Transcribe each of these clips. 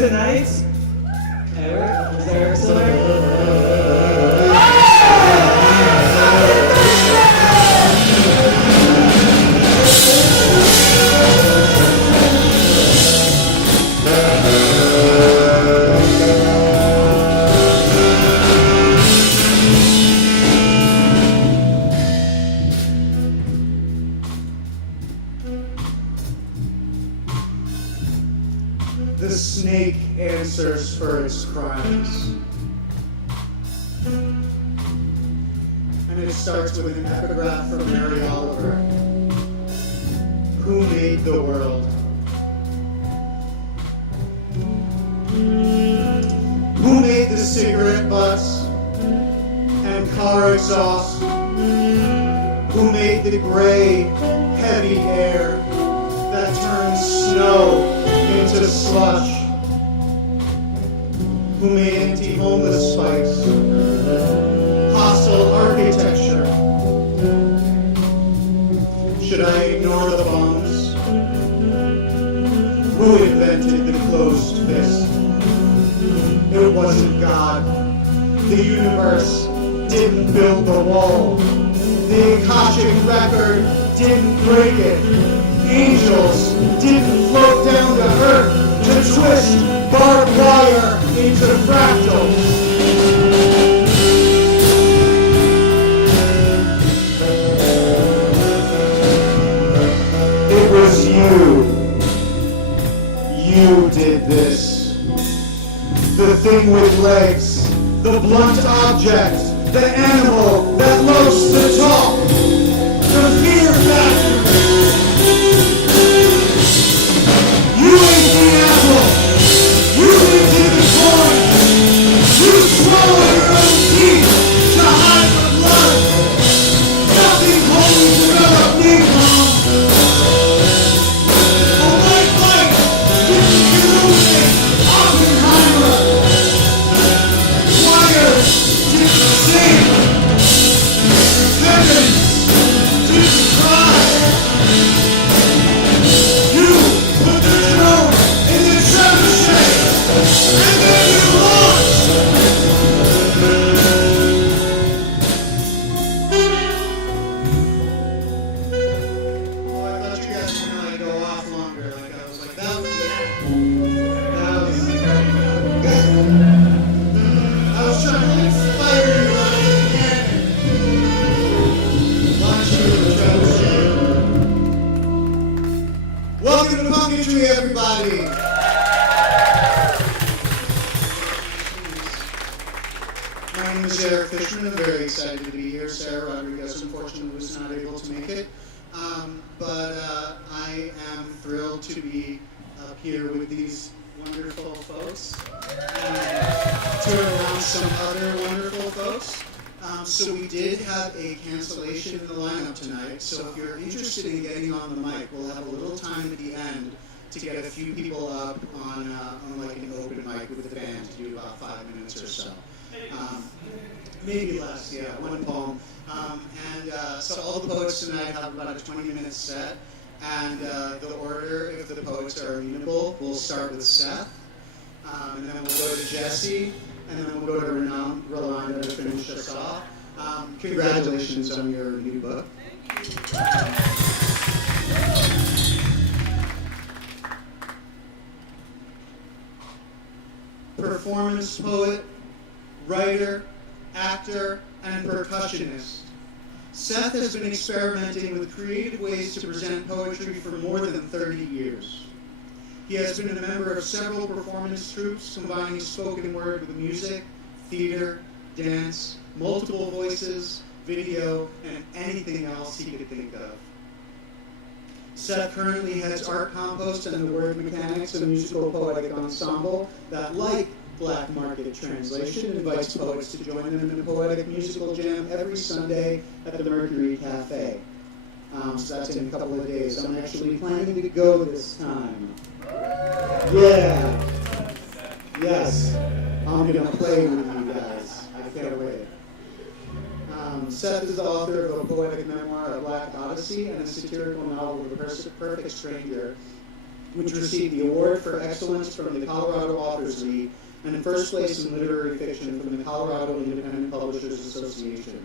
tonight. Eric, is Eric still there? The snake answers for its crimes. And it starts with an epigraph from Mary Oliver. Who made the world? Who made the cigarette butts and car exhaust? Who made the gray, heavy air that turns snow into slush? Who made anti-homeless spikes? Hostile architecture? Should I ignore the bombs? Who invented the closed fist? It wasn't God. The universe didn't build the wall. The Akashic record didn't break it. Angels didn't float down to earth to twist barbed wire into fractals. It was you. You did this. The thing with legs, the blunt object, the animal that loves to talk, the fear factor. You ate the apple. You emptied the corn. You swallowed your own teeth to hide the blood. Nothing holy developed napalm. A white light didn't illuminate Oppenheimer. Choirs didn't sing. Heavens didn't cry. You put the drone in the trebuchet, and then you launched. Oh, I thought you guys were gonna go off longer. I was like, that was the end. I was trying to inspire you out of the cannon. Launch you in the trebuchet. Welcome to Punketry, everybody. My name is Eric Fishman. I'm very excited to be here. Sarah Rodriguez, unfortunately, was not able to make it. But I am thrilled to be up here with these wonderful folks and to announce some other wonderful folks. So we did have a cancellation in the lineup tonight. So if you're interested in getting on the mic, we'll have a little time at the end to get a few people up on like an open mic with the band to do about 5 minutes or so. Maybe less, yeah, one poem. So all the poets tonight have about a 20-minute set. And the order, if the poets are amenable, we'll start with Seth. And then we'll go to Jesse. And then we'll go to Rolanda to finish us off. Congratulations on your new book. Performance poet, writer, actor, and percussionist. Seth has been experimenting with creative ways to present poetry for more than 30 years. He has been a member of several performance troupes combining spoken word with music, theater, dance, multiple voices, video, and anything else he could think of. Seth currently heads Art Compost and the Word Mechanics, a musical poetic ensemble that, like Black Market Translation, invites poets to join them in a poetic musical jam every Sunday at the Mercury Cafe. So that's in a couple of days. I'm actually planning to go this time. Yeah. Yes. I'm going to play with you guys. I can't wait. Seth is the author of a poetic memoir, A Black Odyssey, and a satirical novel, The Perfect Stranger. which received the award for excellence from the Colorado Authors League, and first place in literary fiction from the Colorado Independent Publishers Association.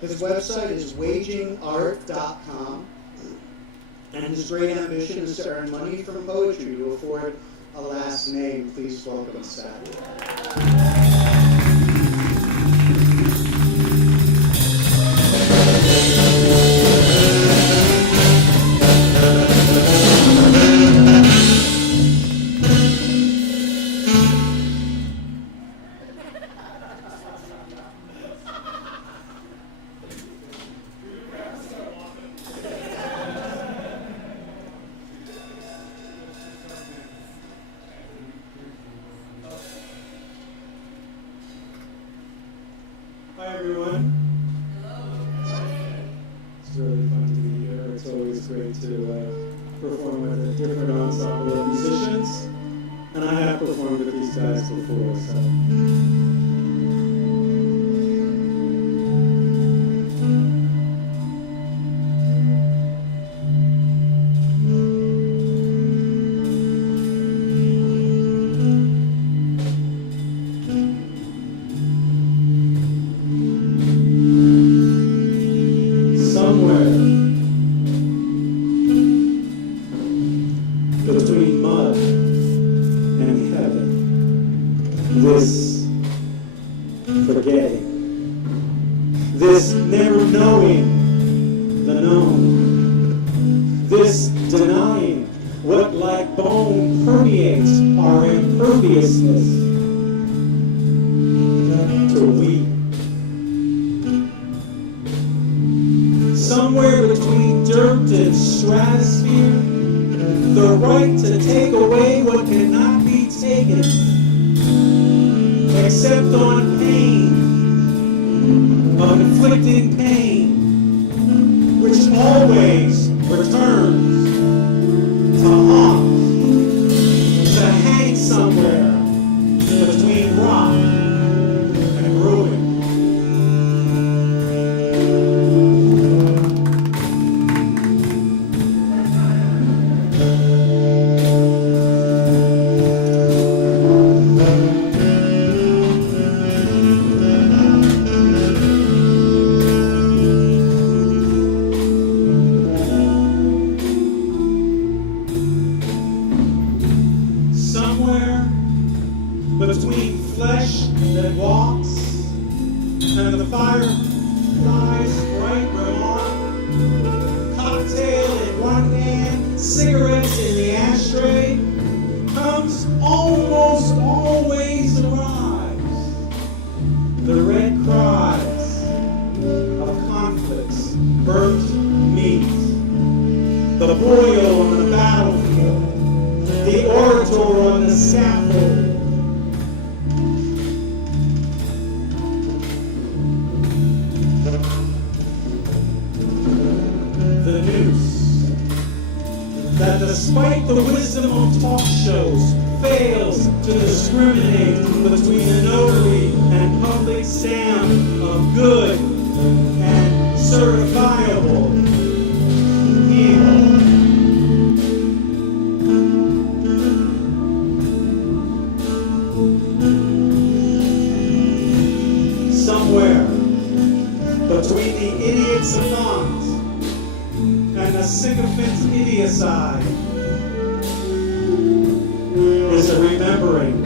His website is wagingart.com, and his great ambition is to earn money from poetry to afford a last name. Please welcome Seth. Hi everyone. It's really fun to be here. It's always great to perform with a different ensemble of musicians. And I have performed with these guys before, so. Between mud and heaven, this forgetting, this never knowing the known, this denying what like bone permeates our imperviousness to weep. Somewhere between dirt and stratosphere, the right to take away what cannot be taken, except on pain, of inflicting pain, which always returns to haunt, to hang somewhere between rock and ruin. Between flesh that walks and the firefly's bright remark, cocktail in one hand, cigarettes in the ashtray, comes almost always arrives the red cries of conflicts, burnt meat, the boil on the battlefield, the orator on the scaffold, the noose that, despite the wisdom of talk shows, fails to discriminate between the notary and public stamp of good and certifiable evil. Somewhere between the idiot savant and the sycophant's idiocide is a remembering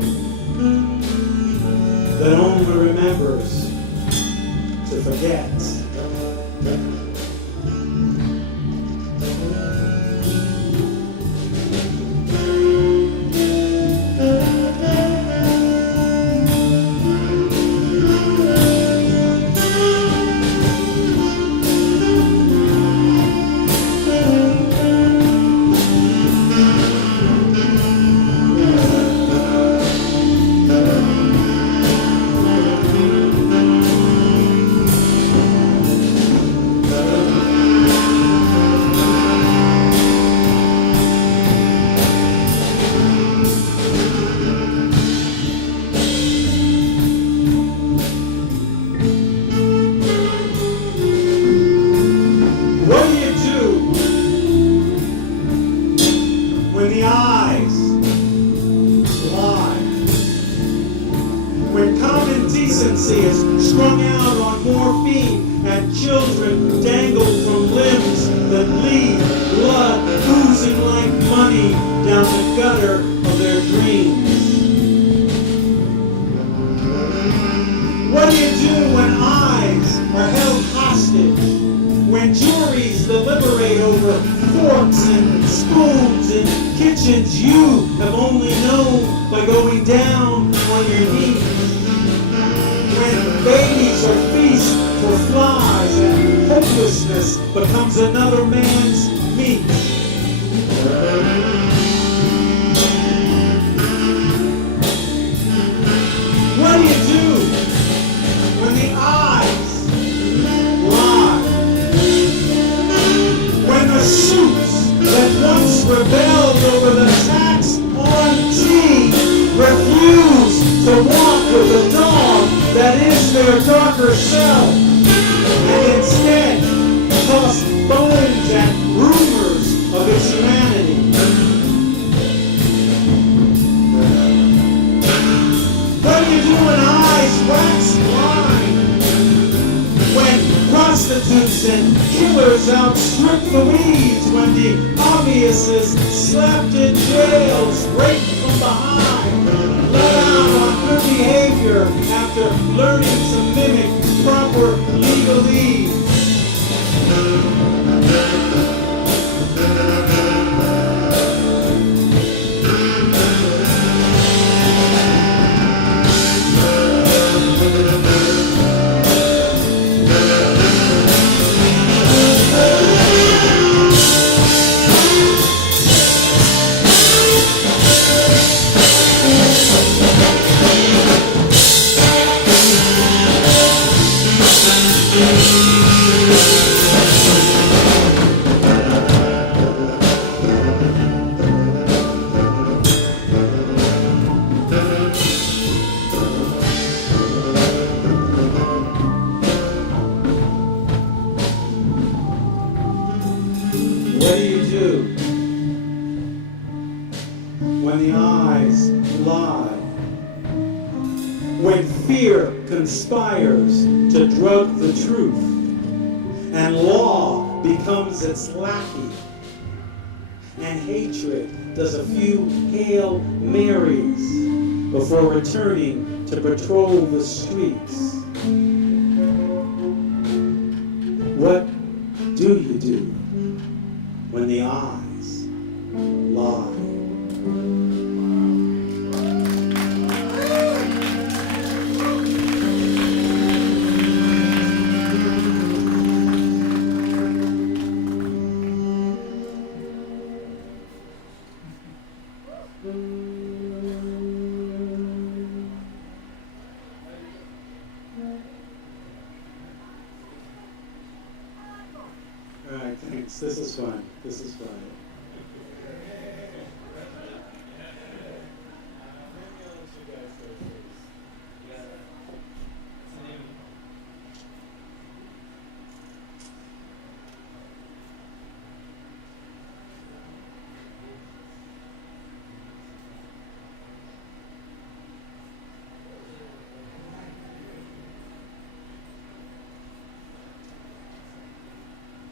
that only remembers to forget. indecency is strung out on morphine, and children dangled from limbs that bleed, blood oozing like money down the gutter of their dreams. What do you do when eyes are held hostage? When juries deliberate over forks and spoons in kitchens you have only known by going down on your knees? When babies are feast for flies and hopelessness becomes another man's meat? What do you do when the eyes lie? When the suits that once rebelled over the tax on tea refuse to walk with the dog that is their darker self, and instead toss bones at rumors of its humanity? What do you do when eyes wax blind? When prostitutes and killers outstrip the weeds? When the obvious is slapped in jails, raped from behind, let out on good behavior after learning to mimic proper legalese? What do you do when the eyes lie? When fear conspires to drug the truth and law becomes its lackey and hatred does a few Hail Marys before returning to patrol the streets? What do you do when the eyes lie? All right, thanks. This is fun. This is fun.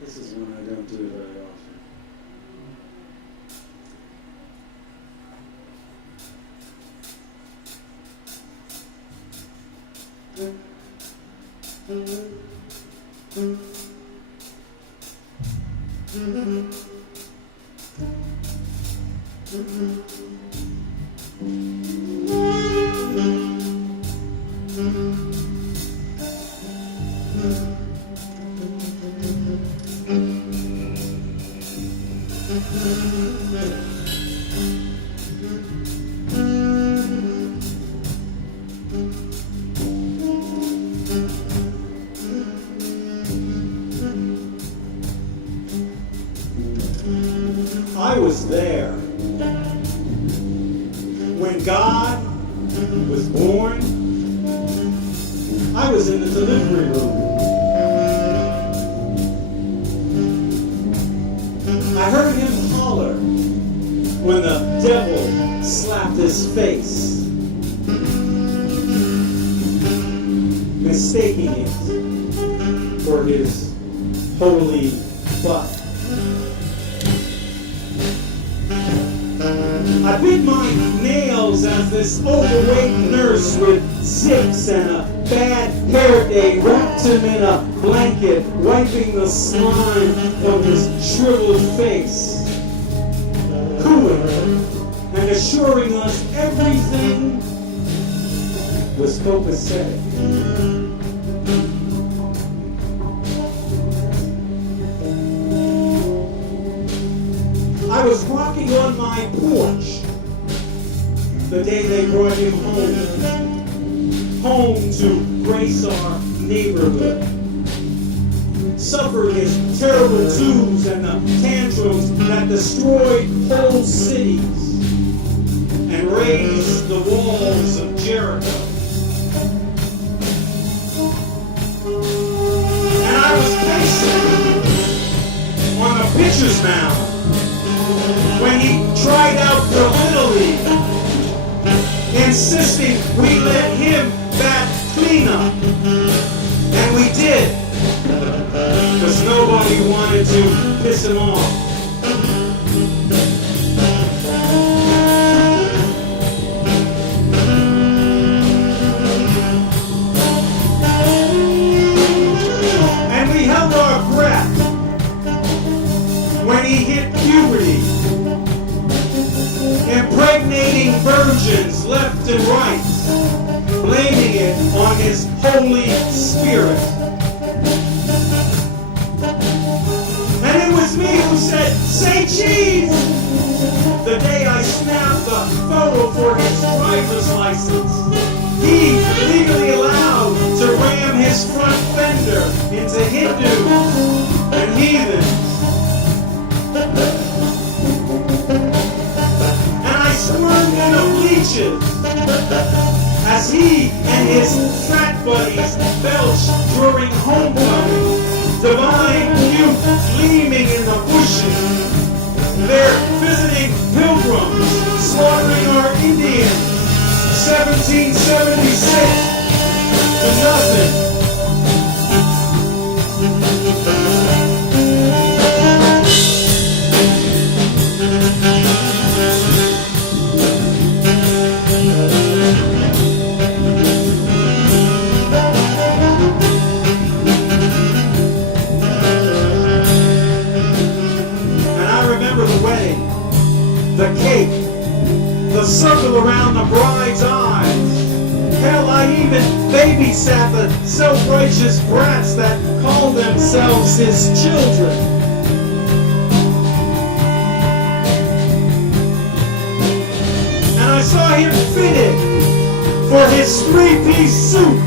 This is one I don't do very often. I was there when God was born. I was in the delivery room. I heard him holler when the devil slapped his face. mistaking it for his holy butt. I bit my nails as this overweight nurse with zips and a bad hair day wrapped him in a blanket, wiping the slime from his shriveled face, cooing and assuring us everything was copacetic. I was walking on my porch the day they brought him home to grace our neighborhood. Suffered his terrible twos and the tantrums that destroyed whole cities and raised the walls of Jericho. And I was pacing on a pitcher's mound when he tried out for Little League, insisting we let him bat cleanup. And we did, because nobody wanted to piss him off. And we held our breath when he hit puberty, impregnating virgins left and right, blaming it on his Holy Spirit. And it was me who said, "Say cheese!" the day I snapped the photo for his driver's license. He legally allowed to ram his front fender into Hindus and heathens. Squirmed in the bleachers as he and his frat buddies belched during homecoming. Divine youth gleaming in the bushes. They're visiting pilgrims, slaughtering our Indians. 1776 to nothing. The cake, the circle around the bride's eyes. Hell, I even babysat the self-righteous brats that call themselves his children. And I saw him fitted for his three-piece suit,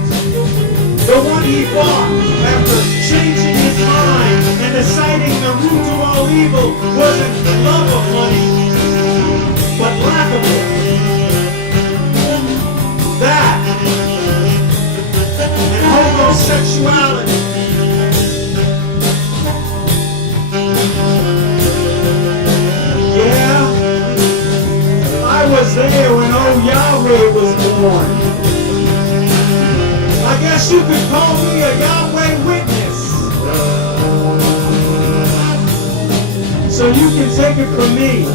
the one he bought after changing his mind and deciding the root to all evil wasn't love of money, but lack of it. That and homosexuality. Yeah, I was there when old Yahweh was born. I guess you could call me a Yahweh witness. So you can take it from me,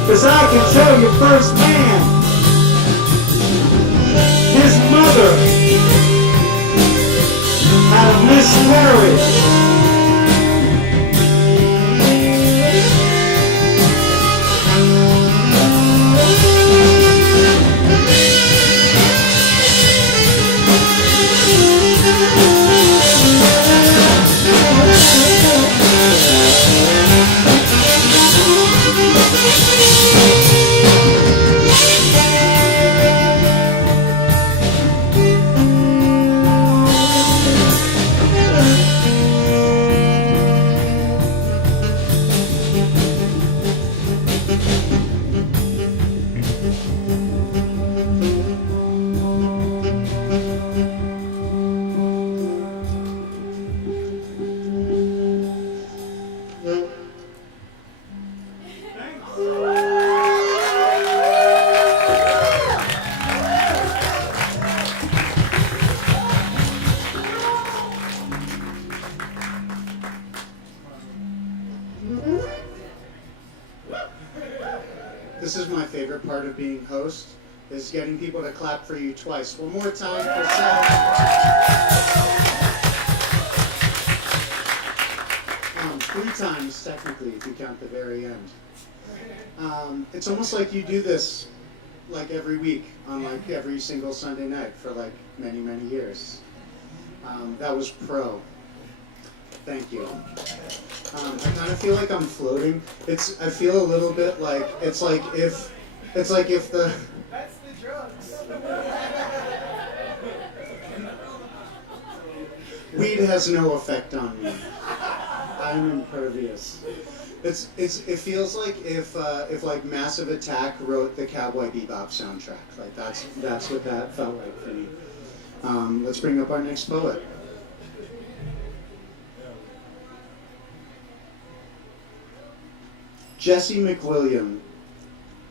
because I can tell you firsthand, his mother had a miscarriage. my favorite part of being host, is getting people to clap for you twice. One more time for Seth. 3 times, technically, if you count the very end. It's almost like you do this like every week on like every single Sunday night for like many, many years. That was pro. Thank you. I kind of feel like I'm floating. I feel a little bit like it's like if the That's the drugs. weed has no effect on me. I'm impervious. It feels like if like Massive Attack wrote the Cowboy Bebop soundtrack. Like that's what that felt like for me. Let's bring up our next poet. Jesse McWilliam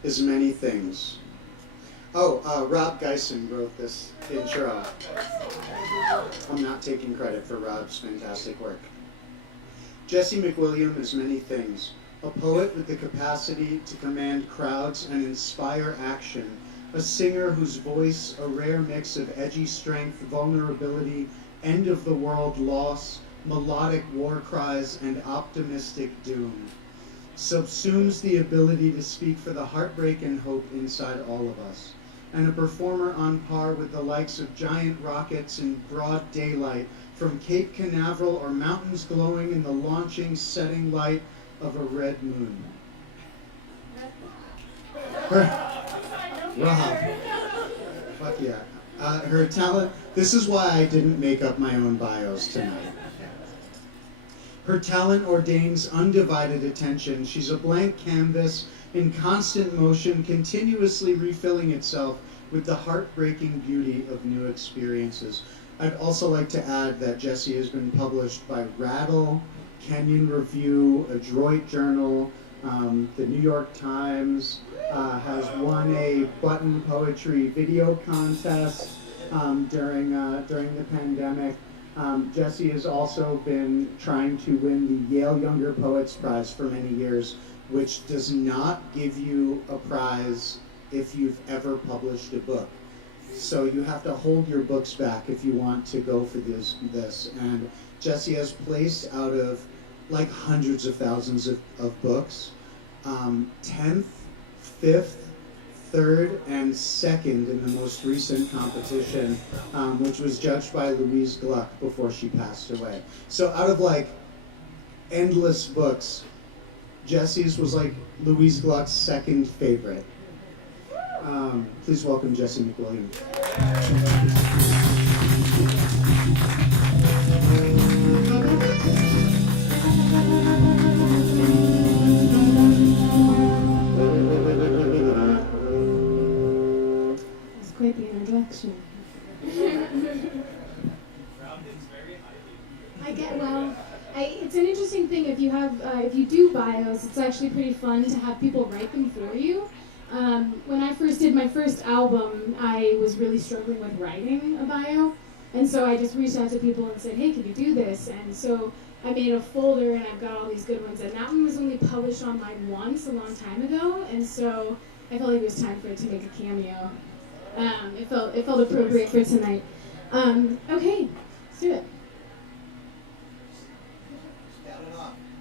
is many things. Rob Geisen wrote this intro. I'm not taking credit for Rob's fantastic work. Jesse McWilliam is many things. A poet with the capacity to command crowds and inspire action. A singer whose voice, a rare mix of edgy strength, vulnerability, end-of-the-world loss, melodic war cries, and optimistic doom, subsumes the ability to speak for the heartbreak and hope inside all of us. And a performer on par with the likes of giant rockets in broad daylight, from Cape Canaveral or mountains glowing in the launching, setting light of a red moon. Rob. Fuck yeah. Her talent, this is why I didn't make up my own bios tonight. Her talent ordains undivided attention. She's a blank canvas in constant motion, continuously refilling itself with the heartbreaking beauty of new experiences. I'd also like to add that Jessie has been published by Rattle, Kenyon Review, Adroit Journal, the New York Times, has won a button poetry video contest during the pandemic. Jessie has also been trying to win the Yale Younger Poets Prize for many years, which does not give you a prize if you've ever published a book. So you have to hold your books back if you want to go for this. And Jessie has placed out of like hundreds of thousands of books, 10th, 5th, 3rd, and 2nd in the most recent competition, which was judged by Louise Gluck before she passed away. So out of like endless books, Jessie's was like Louise Gluck's 2nd favorite. Please welcome Jessie McWilliam. That's quite the introduction. It's an interesting thing if you do bios. It's actually pretty fun to have people write them for you. When I first did my first album, I was really struggling with writing a bio, and so I just reached out to people and said, hey, can you do this? And so I made a folder, and I've got all these good ones, and that one was only published online once a long time ago, and so I felt like it was time for it to make a cameo. It felt appropriate for tonight. Okay, let's do it.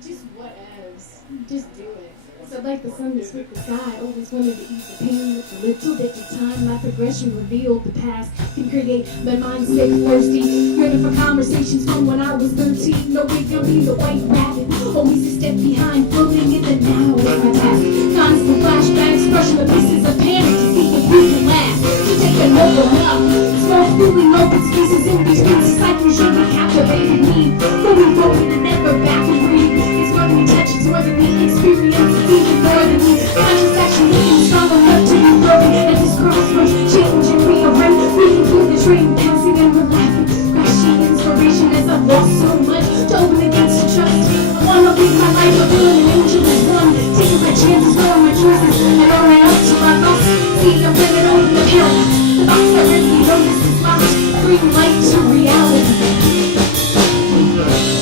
Just whatevs. Just do it. So like the sun that swept the sky, always wanted to ease the pain with a little bit of time. My progression revealed the past can create my mind sick, thirsty, yearning for conversations from when I was 13. No way I'll be the white rabbit, always a step behind, floating in the now is my task. Constant flashbacks, brushing the pieces of panic to see if we can last. To take an overlap, start filling open spaces in between cycles usually captivated me. Fully rolling and never back and breathe. It's what we touch, it's more than we experience. Even more than me, conscious action leading strong enough to be broken. At this crossroads, changing, rearrange, reading through the train, passing and we're laughing. Crashing inspiration as I've lost so much. To open the gates to trust. I wanna leave my life a good angel is one. Taking my chances, knowing my choices, and all my ups to my thoughts. See, I'm bringing over the paradox. The thoughts that really notice is lost. Bring light to reality.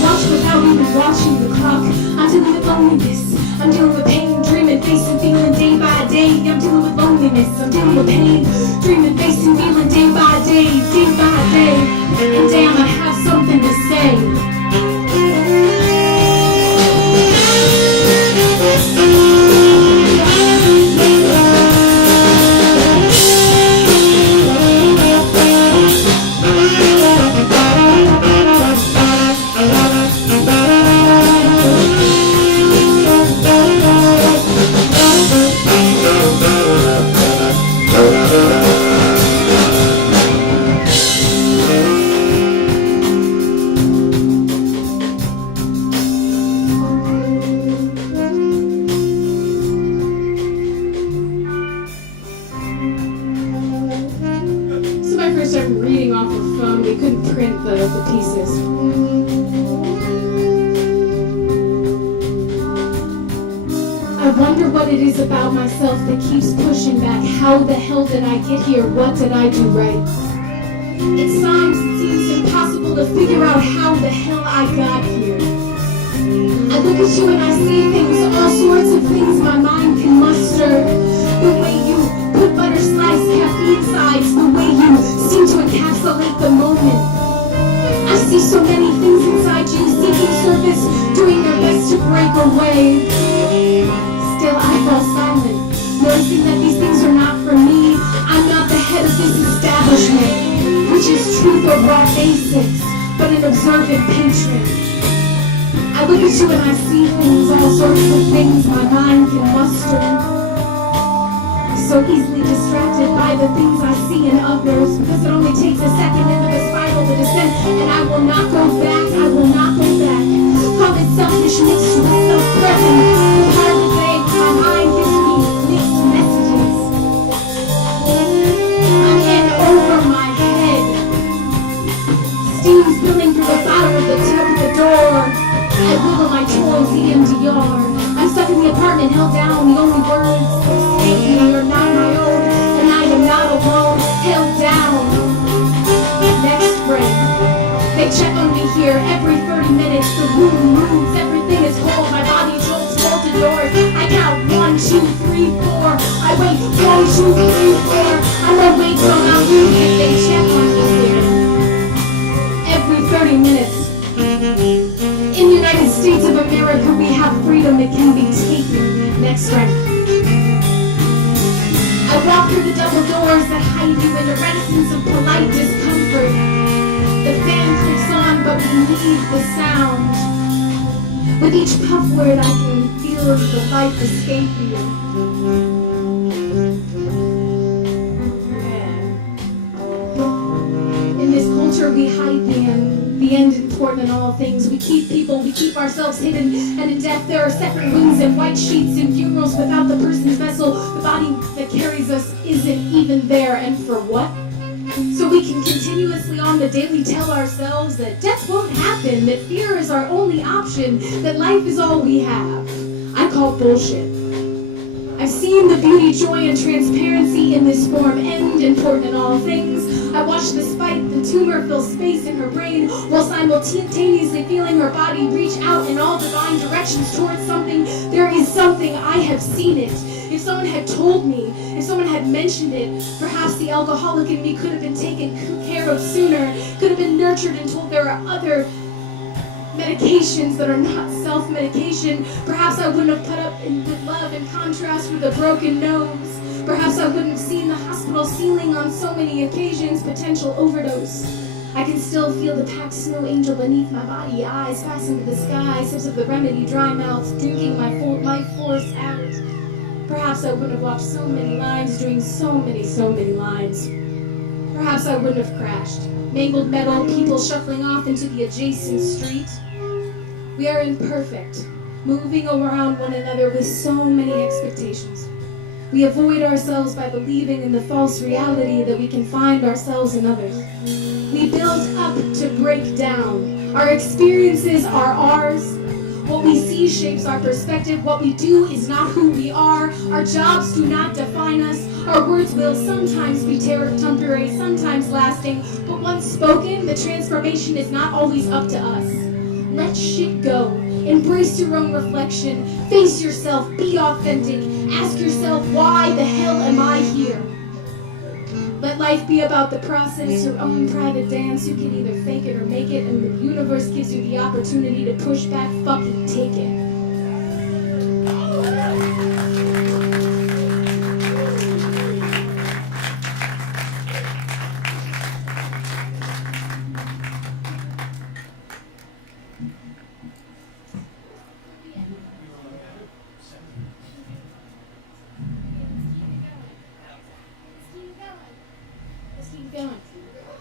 Watch without even watching the clock. I'm dealing with loneliness. I'm dealing with pain, dreaming, facing, feeling day by day. I'm dealing the pain, dreaming, facing, feeling day by day, and damn, I have something to say. About myself that keeps pushing back. How the hell did I get here? What did I do right? It seems impossible to figure out how the hell I got here. I look at you and I see things, all sorts of things my mind can muster. The way you put butter sliced caffeine sides, the way you seem to encapsulate the moment. I see so many things inside you seeking surface, doing their best to break away. Still I fall silent, noticing that these things are not for me. I'm not the head of this establishment, which is truth or raw basics, but an observant patron. I look at you and I see things, all sorts of things my mind can muster. So easily distracted by the things I see in others, because it only takes a second into the spiral to descend, and I will not go back, I will not go back. Call it selfish mixed with self-present, with hardly vague, my mind gives me mixed messages. I'm in over my head. Steam spilling through the bottom of the tub of the door. I wiggle my toys EMDR. I'm stuck in the apartment, held down. The only words that escape me are not my own, and I am not alone, held down. Next break. They check on me here every 30 minutes. The room moves, everything is cold. My body jolts, bolted doors. I count 1, 2, 3, 4. I wait 1, 2, 3, 4. I'm awake till I'm moving. They check on me here every 30 minutes. In the United States of America, we have freedom that can be taken. Next break. I walk through the double doors that hide you in a reticence of polite discomfort. The fan clicks on, but we need the sound. With each puff word, I can feel the life escape you. In this culture, we hide the end important in all things. We keep people, we keep ourselves hidden, and in death there are separate wounds and white sheets. In funerals without the person's vessel, the body that carries us isn't even there. And for what? So we can continuously on the daily tell ourselves that death won't happen, that fear is our only option, that life is all we have. I call bullshit. I've seen the beauty, joy, and transparency in this form end important in all things. I watched the spike, the tumor fill space in her brain, while simultaneously feeling her body reach out in all divine directions towards something. There is something, I have seen it. If someone had told me, if someone had mentioned it, perhaps the alcoholic in me could have been taken care of sooner, could have been nurtured and told there are other medications that are not self-medication. Perhaps I wouldn't have put up with love in contrast with a broken nose. Perhaps I wouldn't have seen the hospital ceiling on so many occasions, potential overdose. I can still feel the packed snow angel beneath my body, eyes fastened to the sky, sips of the remedy, dry mouth, drinking my life force out. Perhaps I wouldn't have watched so many lines, doing so many lines. Perhaps I wouldn't have crashed. Mangled metal, people shuffling off into the adjacent street. We are imperfect, moving around one another with so many expectations. We avoid ourselves by believing in the false reality that we can find ourselves in others. We build up to break down. Our experiences are ours. What we see shapes our perspective. What we do is not who we are. Our jobs do not define us. Our words will sometimes be temporary, sometimes lasting. But once spoken, the transformation is not always up to us. Let shit go. Embrace your own reflection. Face yourself. Be authentic. Ask yourself, why the hell am I here? life be about the process, your own private dance. You can either fake it or make it, and the universe gives you the opportunity to push back, fucking take it.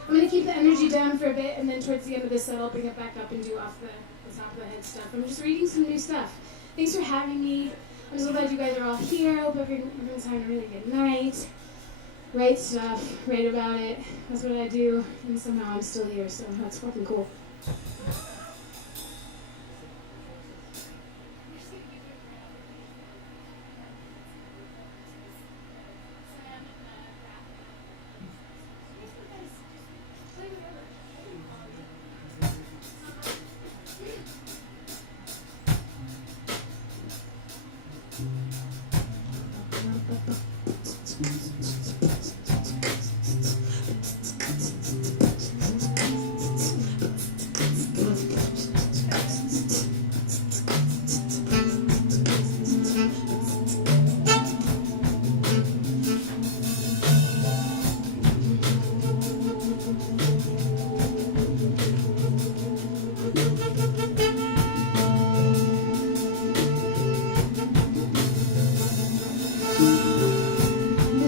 I'm going to keep the energy down for a bit, and then towards the end of this set, I'll bring it back up and do off the top of the head stuff. I'm just reading some new stuff. Thanks for having me. I'm so glad you guys are all here. I hope everyone's having a really good night. Write stuff, write about it. That's what I do, and somehow I'm still here, so that's fucking cool.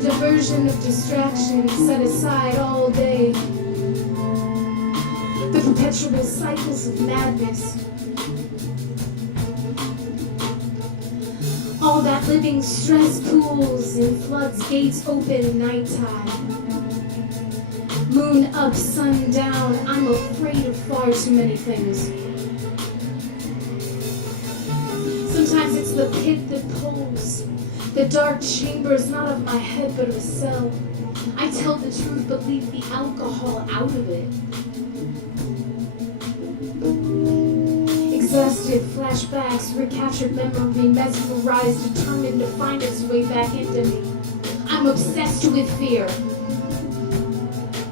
Diversion of distraction set aside all day. The perpetual cycles of madness. All that living stress pools in floods, gates open, nighttime. Moon up, sun down. I'm afraid of far too many things. Sometimes it's the pit that pulls. The dark chambers, not of my head, but of a cell. I tell the truth, but leave the alcohol out of it. Exhausted flashbacks, recaptured memory, mesmerized, determined to find its way back into me. I'm obsessed with fear.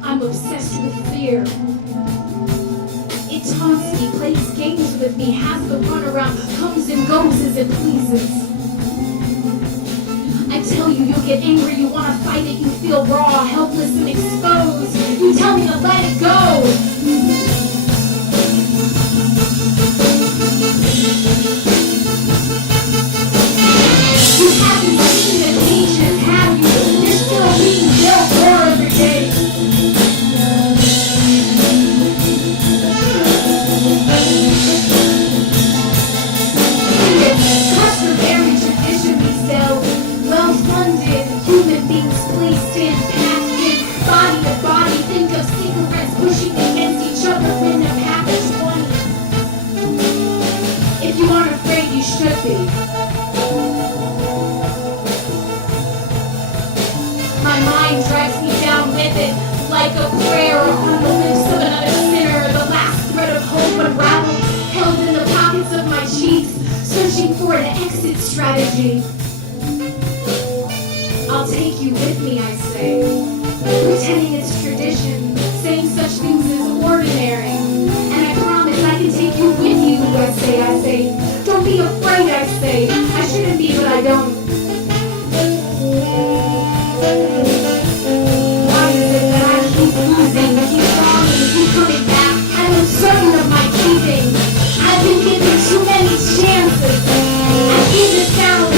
I'm obsessed with fear. It taunts me, plays games with me, has the runaround, comes and goes as it pleases. I tell you, you'll get angry, you want to fight it, you feel raw, helpless and exposed. You tell me to let it go. You haven't seen the patience, have you? You're still being built more every day. Customary tradition we sell. Well-funded, human beings placed in, packed in, body to body. Think of cigarettes pushing against each other in a pack of 20. If you aren't afraid, you should be. My mind drags me down with it, like a prayer on the lips of another sinner. The last thread of hope unraveled, held in the pockets of my cheeks, searching for an exit strategy. I'll take you with me, I say, pretending it's tradition, saying such things as ordinary. And I promise I can take you with you, I say. Don't be afraid, I say. I shouldn't be, but I don't. Why is it that I keep losing, keep falling, keep coming back? I'm uncertain of my keeping. I've been given too many chances. I hear the sound.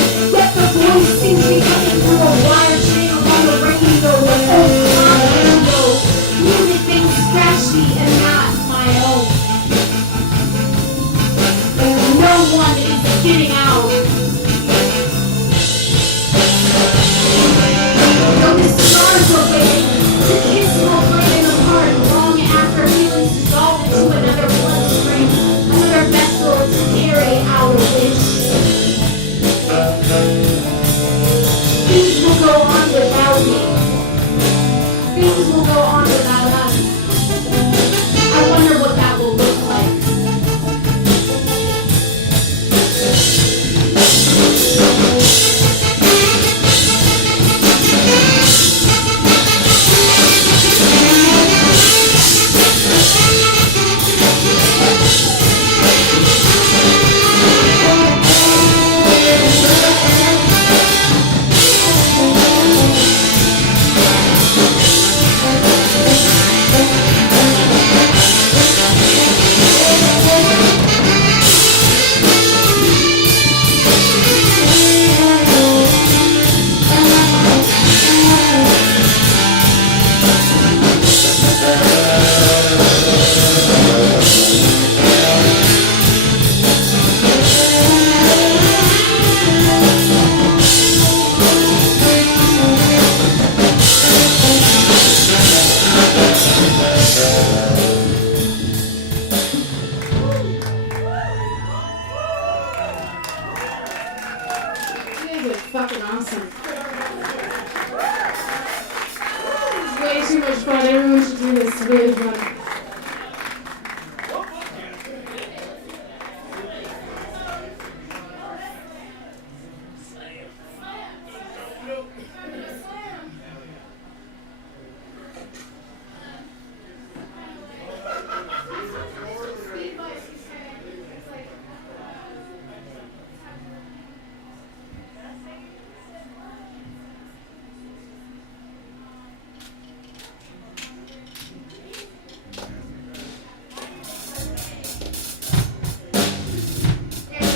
fun.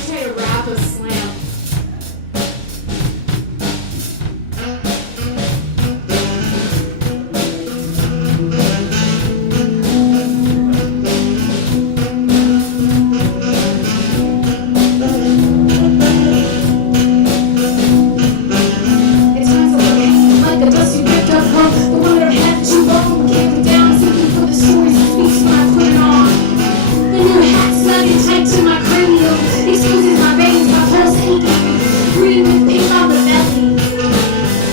Try to rap a slam. It sounds like a dusty ripped up book, the one that had too long, came down simply for the stories it speaks when I put it on. The new hat snug and tight to my cranium, exposes my veins, my pulse aching, green with pink on the belly.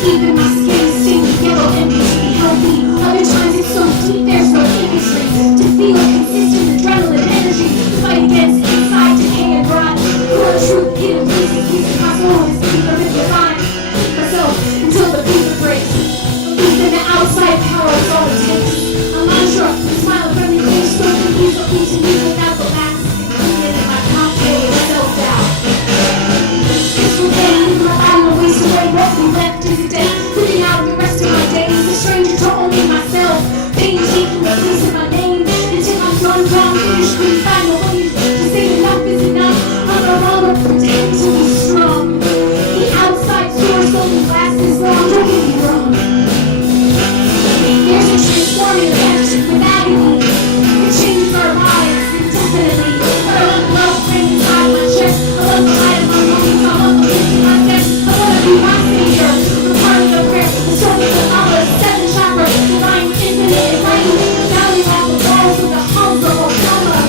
Even my skin stained with yellow envy to be healthy. Other times it's so deep there's no imagery to feel a consistent adrenaline energy to fight against inside decay and rot. For a truth hidden pieces my soul is deeper in the line. Myself until the fever breaks. Believe in the outside power is all it takes. A mantra, a smile, a friendly face, spoken easily to me without the last ingredient in my cocktail of self-doubt. It's for pain, leaving my body will waste away. What we left is a day, living out the rest of my days. A stranger to only myself, pain taking the place of my name. Until I'm done, gone, finished, couldn't find a way to say enough is enough. I'm no longer pretending to be strong. The outside source only lasts as long, don't get me wrong. There's a transforming effect with agony. It changes our lives indefinitely. But I want love framed inside my chest. I want the light of my lungs. I want the wind in my steps. I want to be my savior. I'm part of the prayer. The stories of Allah, seven chakras, divine, infinite, enlightenment. The value of the walls of the halls of Osama.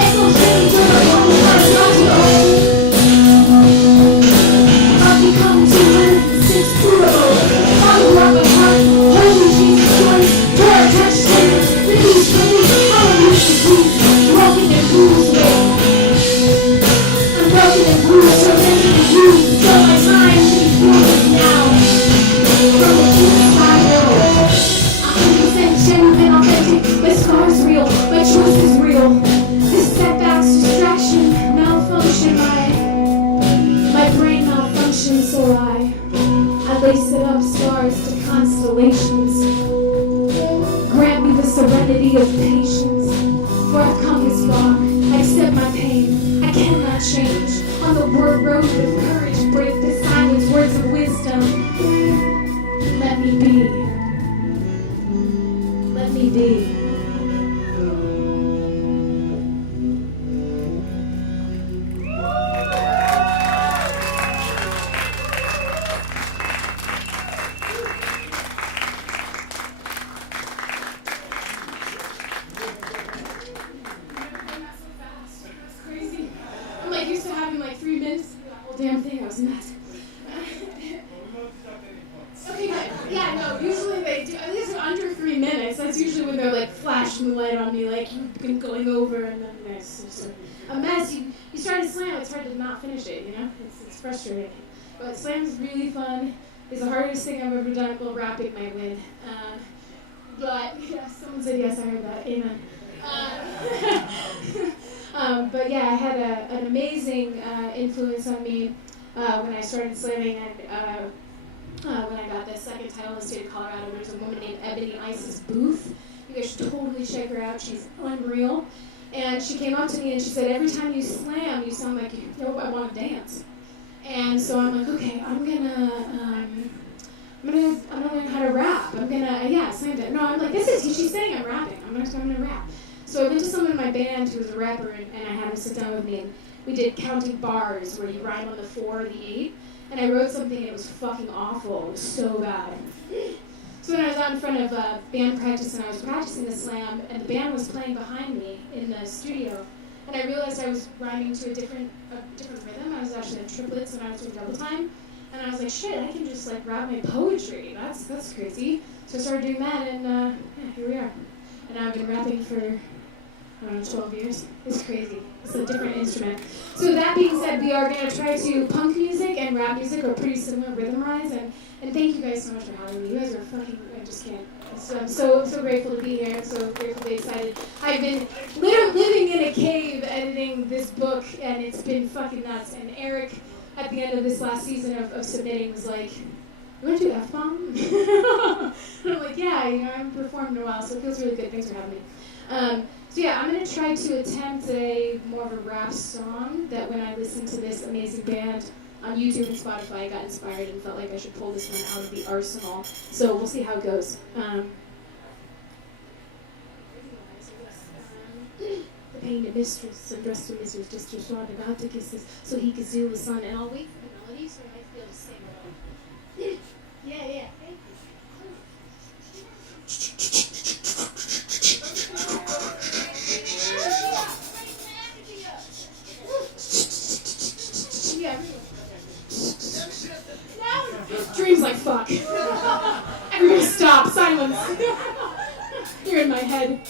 Echo chains of the bones of Rajiel. I've become too six durable. Follow up my heart. Holy Jesus Christ. Door attached to it. Release, hallelujah, peace. Broken and bruised, I'm broken and bruised, so ready to use. It's all my time to be focused now. From the inside out. 100% genuine, authentic. My scar's real. My choice is real. This setback's distraction, malfunction, my brain malfunctions, so I lace it up stars to constellations. Grant me the serenity of patience, for I've come this far. I accept my pain, I cannot change. On the word road with courage, break the silence, words of wisdom. Let me be. Let me be. Used to having like 3 minutes to do that whole damn thing. I was nuts. Okay, good. Yeah, no, usually they do. At least under 3 minutes. That's usually when they're like flashing the light on me, like you've been going over, and then it's just a mess. You start a slam, it's hard to not finish it, you know? It's frustrating. But slam's really fun. It's the hardest thing I've ever done. Well, rapping might win. But, yeah, someone said yes, I heard that. Amen. But yeah, I had an amazing influence on me when I started slamming, and when I got the second title in the state of Colorado. There's a woman named Ebony Isis Booth. You guys should totally check her out. She's unreal. And she came up to me and she said, every time you slam, you sound like I want to dance. And so I'm like, okay, I'm gonna learn how to rap. I'm gonna slam it. No, I'm like, she's saying I'm rapping. I'm gonna rap. So I went to someone in my band who was a rapper, and I had him sit down with me, and we did counting bars where you rhyme on the 4 or the 8, and I wrote something, and it was fucking awful. It was so bad. So when I was out in front of band practice, and I was practicing the slam, and the band was playing behind me in the studio, and I realized I was rhyming to a different rhythm. I was actually in triplets, and I was doing double time, and I was like, shit, I can just like rap my poetry. That's crazy. So I started doing that, and here we are. and I've been rapping for, I don't know, 12 years. It's crazy. It's a different instrument. So that being said, we are going to try to, punk music and rap music are pretty similar rhythm-wise, and thank you guys so much for having me. You guys are fucking, I just can't. So I'm so grateful to be here. I'm so grateful to be excited. I've been literally living in a cave editing this book, and it's been fucking nuts. And Eric, at the end of this last season of submitting, was like, "You want to do F-bomb?" And I'm like, "Yeah, you know, I haven't performed in a while, so it feels really good. Thanks for having me." So yeah, I'm going to try to attempt a more of a rap song that when I listened to this amazing band on YouTube and Spotify, I got inspired and felt like I should pull this one out of the arsenal. So we'll see how it goes. The painted mistress addressed to Mrs. Distress wanted God to kisses so he could steal the sun. And I'll wait for the melody so I might be able to sing it. Yeah, yeah. Thank you. Yeah. Dreams like fuck. Everybody stop. Silence. You're in my head.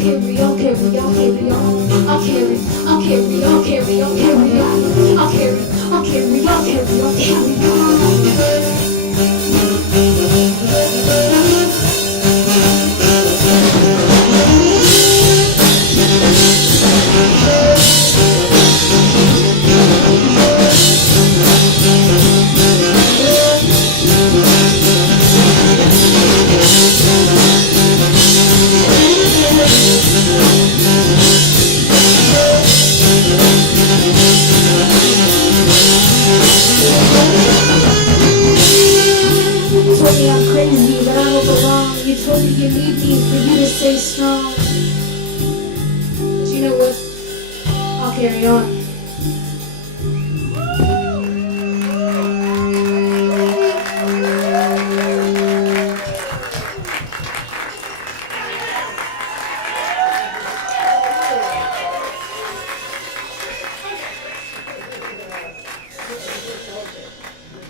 carry on, carry on, carry on. I'll carry on, carry on, carry on, carry on. I'll carry on, carry on, carry on, carry on. You told me I'm crazy, but I don't belong. You told me you need me for you to stay strong. But you know what? I'll carry on.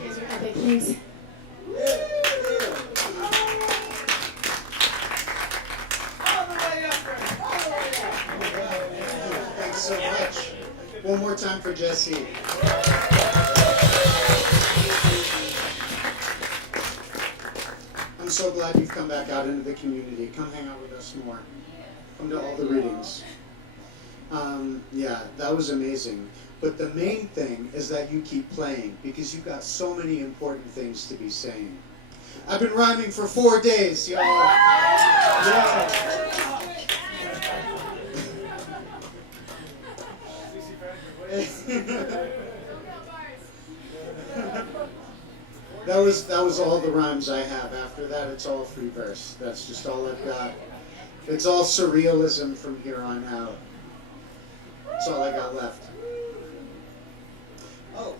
Here's your epic, thanks. Thanks so much. One more time for Jesse. I'm so glad you've come back out into the community. Come hang out with us more. Come to all the readings. Yeah, that was amazing. But the main thing is that you keep playing because you've got so many important things to be saying. I've been rhyming for 4 days, y'all. Yeah. That was all the rhymes I have. After that, it's all free verse. That's just all I've got. It's all surrealism from here on out. That's all I got left. Oh.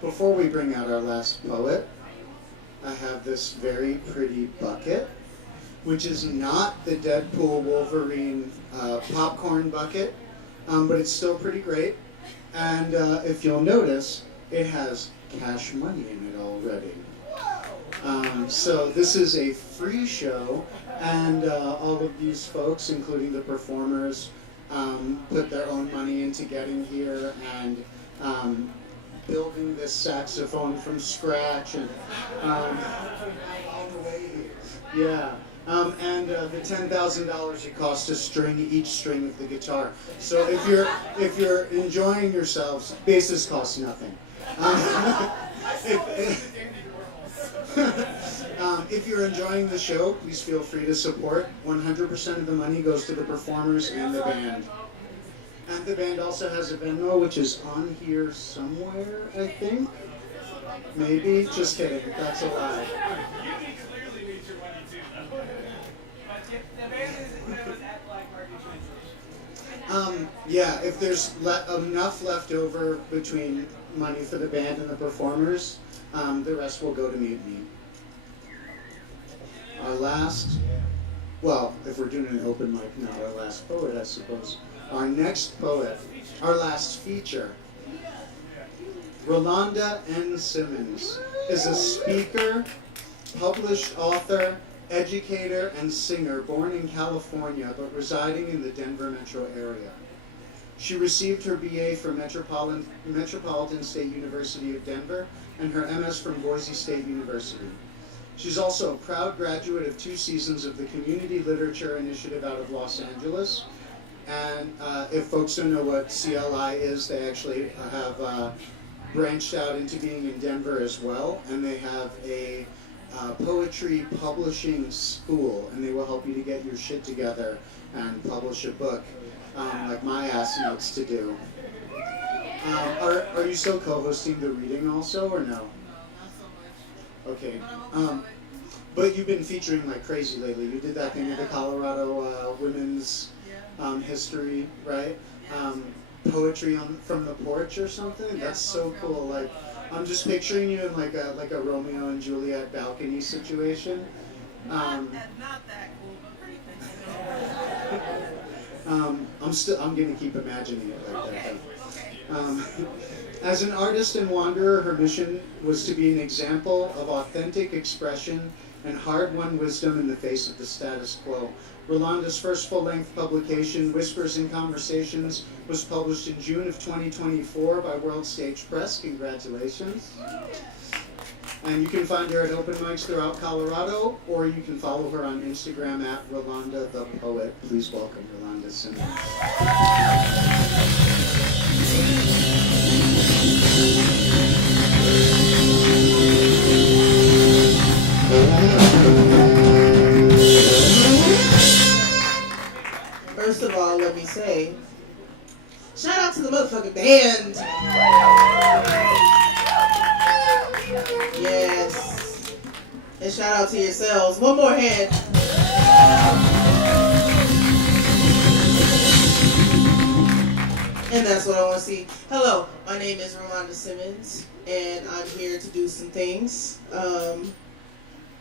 Before we bring out our last poet, I have this very pretty bucket, which is not the Deadpool Wolverine popcorn bucket, but it's still pretty great. And if you'll notice, it has cash money in it already. So this is a free show, and all of these folks, including the performers, put their own money into getting here and building this saxophone from scratch, and all the way here. Yeah. And the $10,000 it costs to string each string of the guitar. So if you're enjoying yourselves, basses cost nothing. If you're enjoying the show, please feel free to support. 100% of the money goes to the performers and the band. And the band also has a Venmo, which is on here somewhere, I think. Maybe. Just kidding. That's a lie. Yeah, if there's enough left over between money for the band and the performers, the rest will go to Mutiny. Our last, well, if we're doing an open mic, not our last poet, I suppose. Our next poet, our last feature, Rolanda N. Simmons, is a speaker, published author, educator, and singer born in California but residing in the Denver metro area. She received her BA from Metropolitan State University of Denver and her MS from Boise State University. She's also a proud graduate of 2 seasons of the Community Literature Initiative out of Los Angeles. And if folks don't know what CLI is, they actually have branched out into being in Denver as well, and they have a poetry publishing school, and they will help you to get your shit together and publish a book, like my ass notes to do. Are you still co-hosting the reading also, or no? Okay. But you've been featuring like crazy lately. You did that thing at the Colorado Women's History, right? Poetry from the porch or something. That's so cool. Like, I'm just picturing you in like a Romeo and Juliet balcony situation. Not that cool, but pretty cool. I'm gonna keep imagining it like that. Okay. As an artist and wanderer, her mission was to be an example of authentic expression and hard-won wisdom in the face of the status quo. Rolanda's first full-length publication, Whispers in Conversations, was published in June of 2024 by World Stage Press. Congratulations. And you can find her at open mics throughout Colorado, or you can follow her on Instagram at Rolanda the Poet. Please welcome Rolanda Simmons. First of all, let me say, shout out to the motherfucking band. Yes. And shout out to yourselves. One more hand. And that's what I want to see. Hello, my name is Rolanda Simmons, and I'm here to do some things.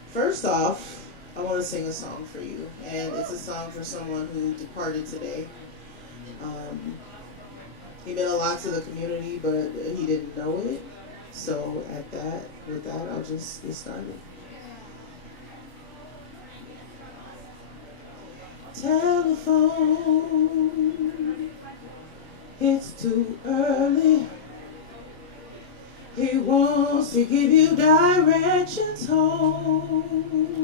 First off, I want to sing a song for you, and it's a song for someone who departed today. He meant a lot to the community, but he didn't know it. So with that, I'll just get started. Telephone, it's too early. He wants to give you directions home.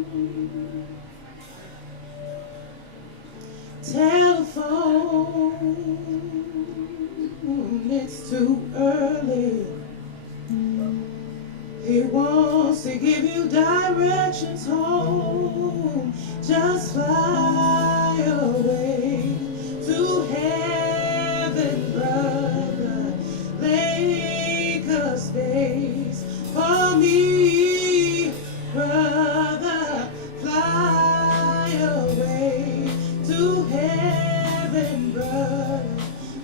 Telephone, it's too early. He wants to give you directions home. Just fly away to heaven, brother. Make a space for me, brother. Fly away to heaven, brother.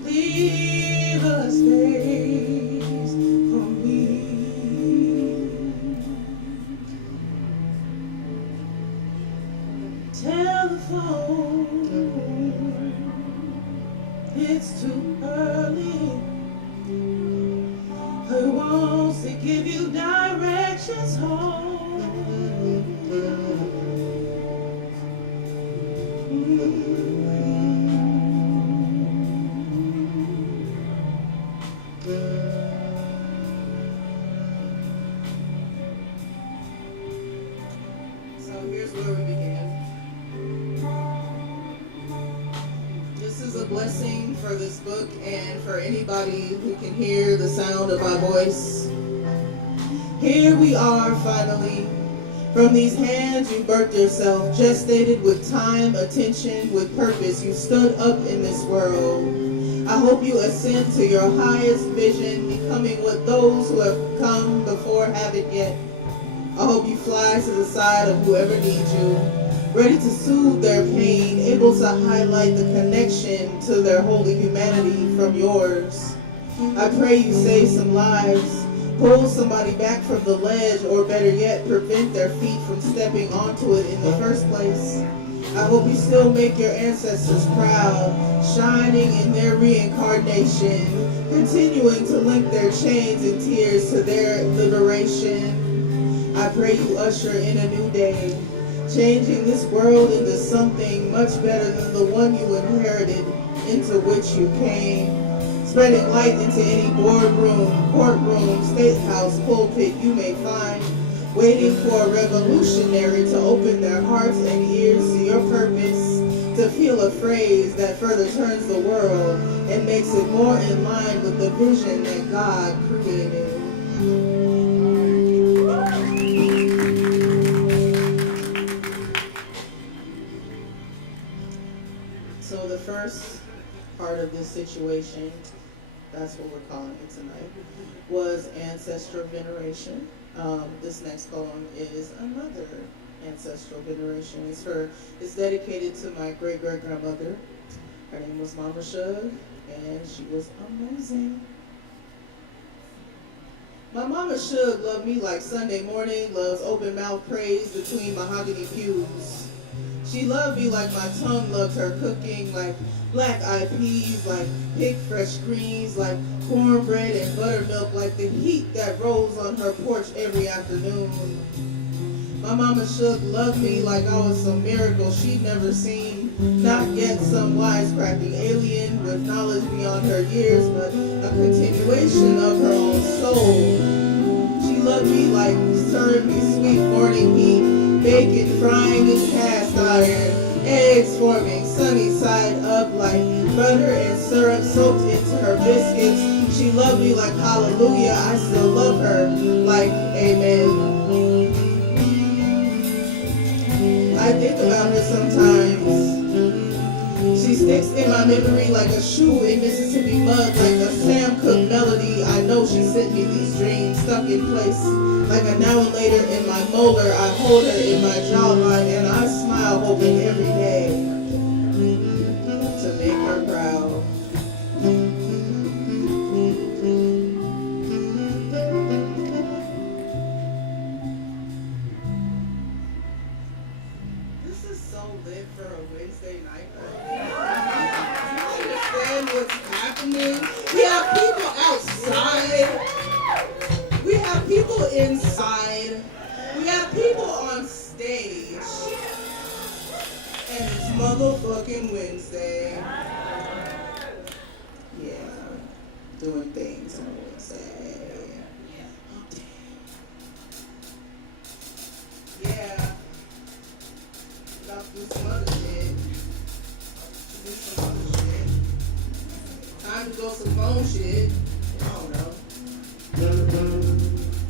Leave a space for me. Telephone, it's too early. He wants to give you directions home. So here's where we began. This is a blessing for this book and for anybody who can hear the sound of my voice. Here we are finally. From these hands you birthed yourself, gestated with time, attention, with purpose. You stood up in this world. I hope you ascend to your highest vision, becoming what those who have come before haven't yet. I hope you fly to the side of whoever needs you, ready to soothe their pain, able to highlight the connection to their holy humanity from yours. I pray you save some lives, pull somebody back from the ledge, or better yet, prevent their feet from stepping onto it in the first place. I hope you still make your ancestors proud, shining in their reincarnation, continuing to link their chains and tears to their liberation. I pray you usher in a new day, changing this world into something much better than the one you inherited, into which you came. Spreading light into any boardroom, courtroom, state house, pulpit you may find, waiting for a revolutionary to open their hearts and ears to your purpose, to feel a phrase that further turns the world and makes it more in line with the vision that God created. So the first part of this situation, that's what we're calling it tonight, was ancestral veneration. This next poem is another ancestral veneration. It's dedicated to my great-great-grandmother. Her name was Mama Shug, and she was amazing. My Mama Shug loved me like Sunday morning loves open mouth praise between mahogany pews. She loved me like my tongue loved her cooking, like black-eyed peas, like big fresh greens, like cornbread and buttermilk, like the heat that rolls on her porch every afternoon. My mama shook loved me like I was some miracle she'd never seen. Not yet some wisecracking alien with knowledge beyond her years, but a continuation of her own soul. She loved me like served me sweet morning heat, bacon frying in cast iron, eggs forming sunny side up like butter and syrup soaked into her biscuits. She loved me like hallelujah, I still love her like amen. I think about her sometimes. She sticks in my memory like a shoe in Mississippi mud, like a Sam Cooke melody. I know she sent me these dreams stuck in place. Like a now and later in my molar, I hold her in my jawline and I smile, hoping every day to make her proud. This is so lit for a Wednesday night. Do you understand what's happening? We have people outside. We have people inside. We have people on stage. And it's motherfucking Wednesday. Yeah. Doing things on Wednesday. Yeah. About to do some other shit. Time to go some phone shit. I don't know.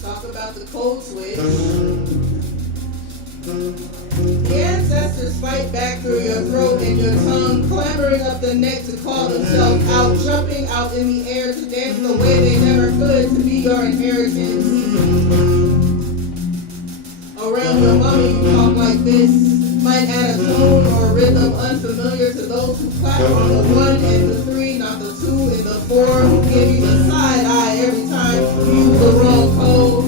Talk about the code switch. The ancestors fight back through your throat and your tongue, clambering up the neck to call themselves out, jumping out in the air to dance the way they never could to be your inheritance. Around your mommy you talk like this, might add a tone or a rhythm unfamiliar to those who clap on the 1 and the 3, not the 2 and the 4, who give you the side eye every time you use the wrong code.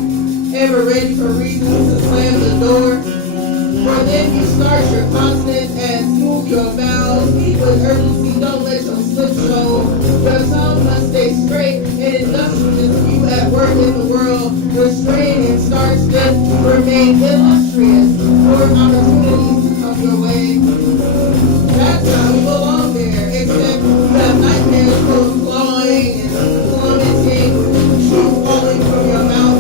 Ever ready for reasons to slam the door? For then you start your consonants and smooth your vowels. Speak with urgency, don't let your slip show. Your tongue must stay straight and industrious. You at work in the world, restrain and start stiff. Remain illustrious. More opportunities to come your way. That's how you belong there. Except you have nightmares full of clawing and plummeting, truth falling from your mouth.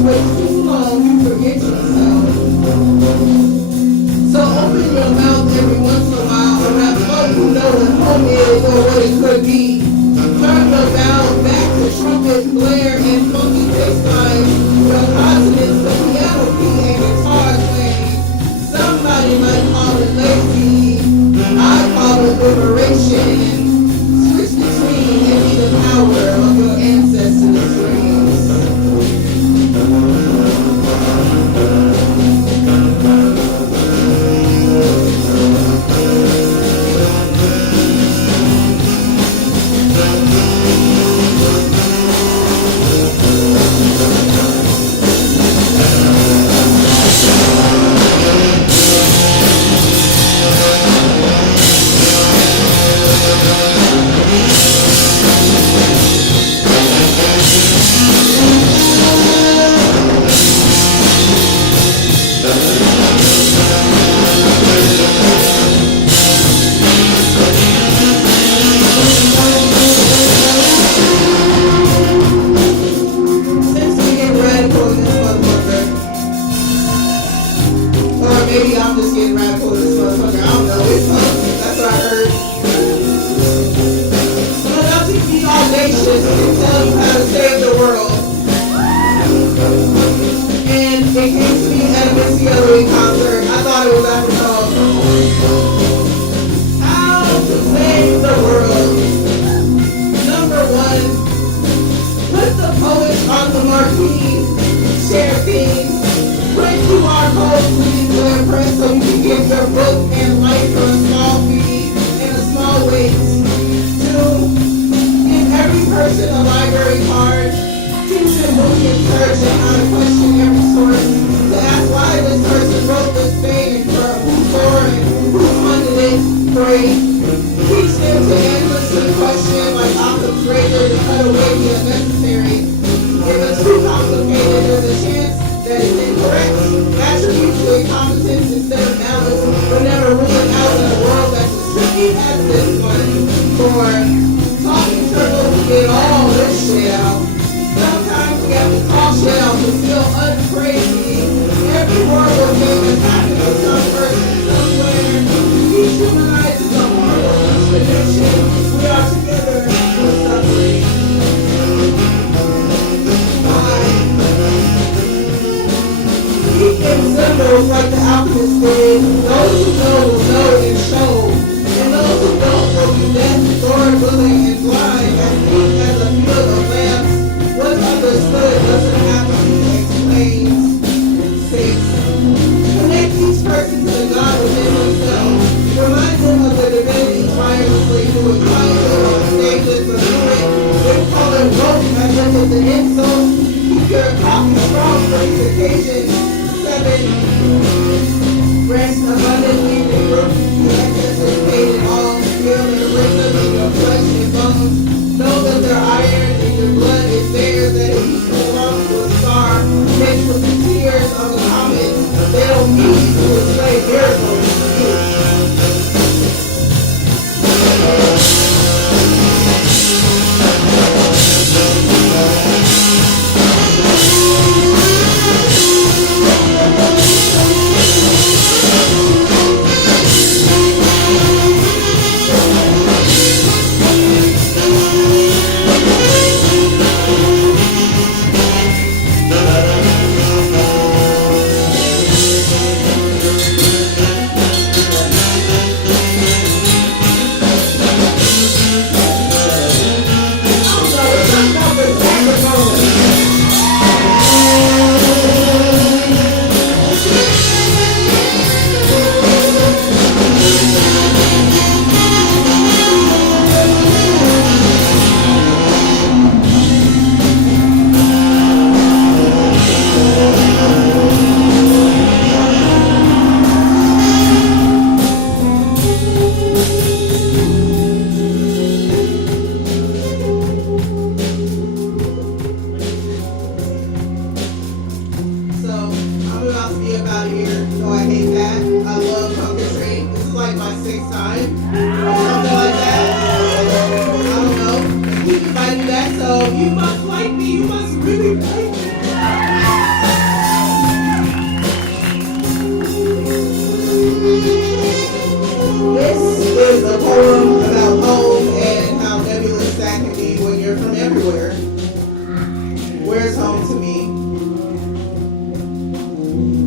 Wait too long, you forget yourself. So open your mouth every once in a while around folk who know what home is or what it could be. Turn your valve back to trumpet, blare, and funky bassline. Your consonants, the piano key, and guitar playing. Somebody might call it lazy. I call it liberation. Switch between and be the power of your ancestors' dreams. Maybe I'm just getting radical with this motherfucker. I don't know. It's that's what I heard. But I'll be audacious and tell you how to save the world. And it came to me at a Missy Elliott concert. I thought it was after song. How to save the world. Number 1, put the poets on the marquee. Share things. Print QR codes to declare press so you can get your book and light for a small fee and a small wait. 2, give every person a library card. Teach them who can search and how to question every source. To ask why this person wrote this thing and for who's for and who funded it. 3, teach them to endlessly question like Occam's razor to cut away the unnecessary. If it's too complicated, there's a chance that it's incorrect. That's with competence instead of malice, but never ruling out in a world that's as tricky as this one. For talking turtles get all this shit out. Sometimes we have to talk shit out to feel uncrazy. Every horrible thing that's happened to some person somewhere dehumanizes a horrible connection. We are together with suffering. In symbols like the alchemist did, those who know will know and show, and those who don't will be deaf, Lord willing, and blind, as deep as a field of lamps. What's understood doesn't have to be explained. 6. Connect each person to the God within themselves. Remind them of the divinity tirelessly through a clientele on stages, but through it, they call it rope as if it's an insult. Keep your coffee strong for these occasions. 7. Rest abundantly in group. The excess is paid in all. Feel their rhythm in your flesh and bones. Know that their iron in your blood is theirs. That if you belong to a star, mixed with the tears of the comets, they don't need to display miracles to you.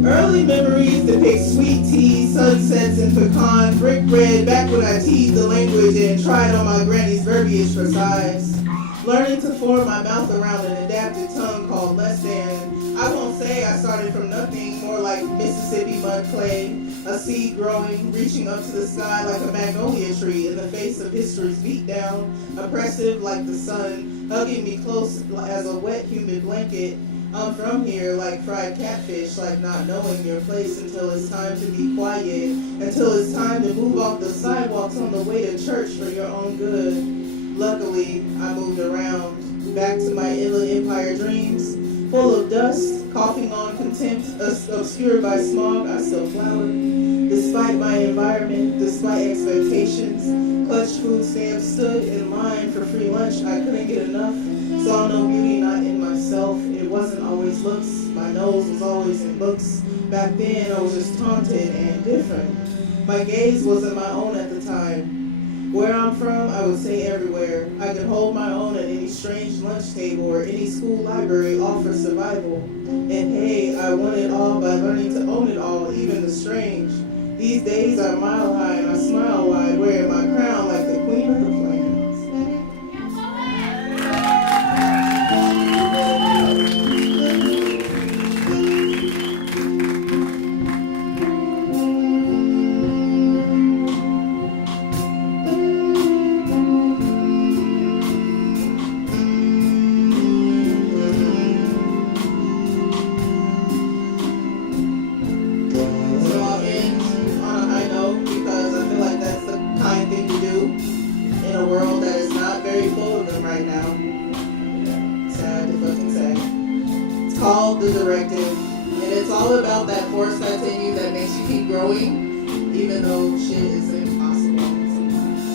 Early memories depict sweet tea, sunsets, and pecan, brick red, back when I teased the language and tried on my granny's verbiage for size. Learning to form my mouth around an adapted tongue called less than. I won't say I started from nothing, more like Mississippi mud clay, a seed growing, reaching up to the sky like a magnolia tree in the face of history's beatdown, oppressive like the sun, hugging me close as a wet, humid blanket. I'm from here like fried catfish, like not knowing your place until it's time to be quiet, until it's time to move off the sidewalks on the way to church for your own good. Luckily, I moved around, back to my Inland Empire dreams, full of dust, coughing on contempt, obscured by smog. I still flowered. Despite my environment, despite expectations, clutched food stamps, stood in line for free lunch. I couldn't get enough, saw no beauty not in myself. It wasn't always looks, my nose was always in books. Back then, I was just taunted and different. My gaze wasn't my own at the time. Where I'm from, I would say everywhere. I could hold my own at any strange lunch table or any school library, all for survival. And hey, I won it all by learning to own it all, even the strange. These days are mile high and I smile wide, wearing my crown like the queen of the plans. all about that force that's in you that makes you keep growing, even though shit is impossible sometimes.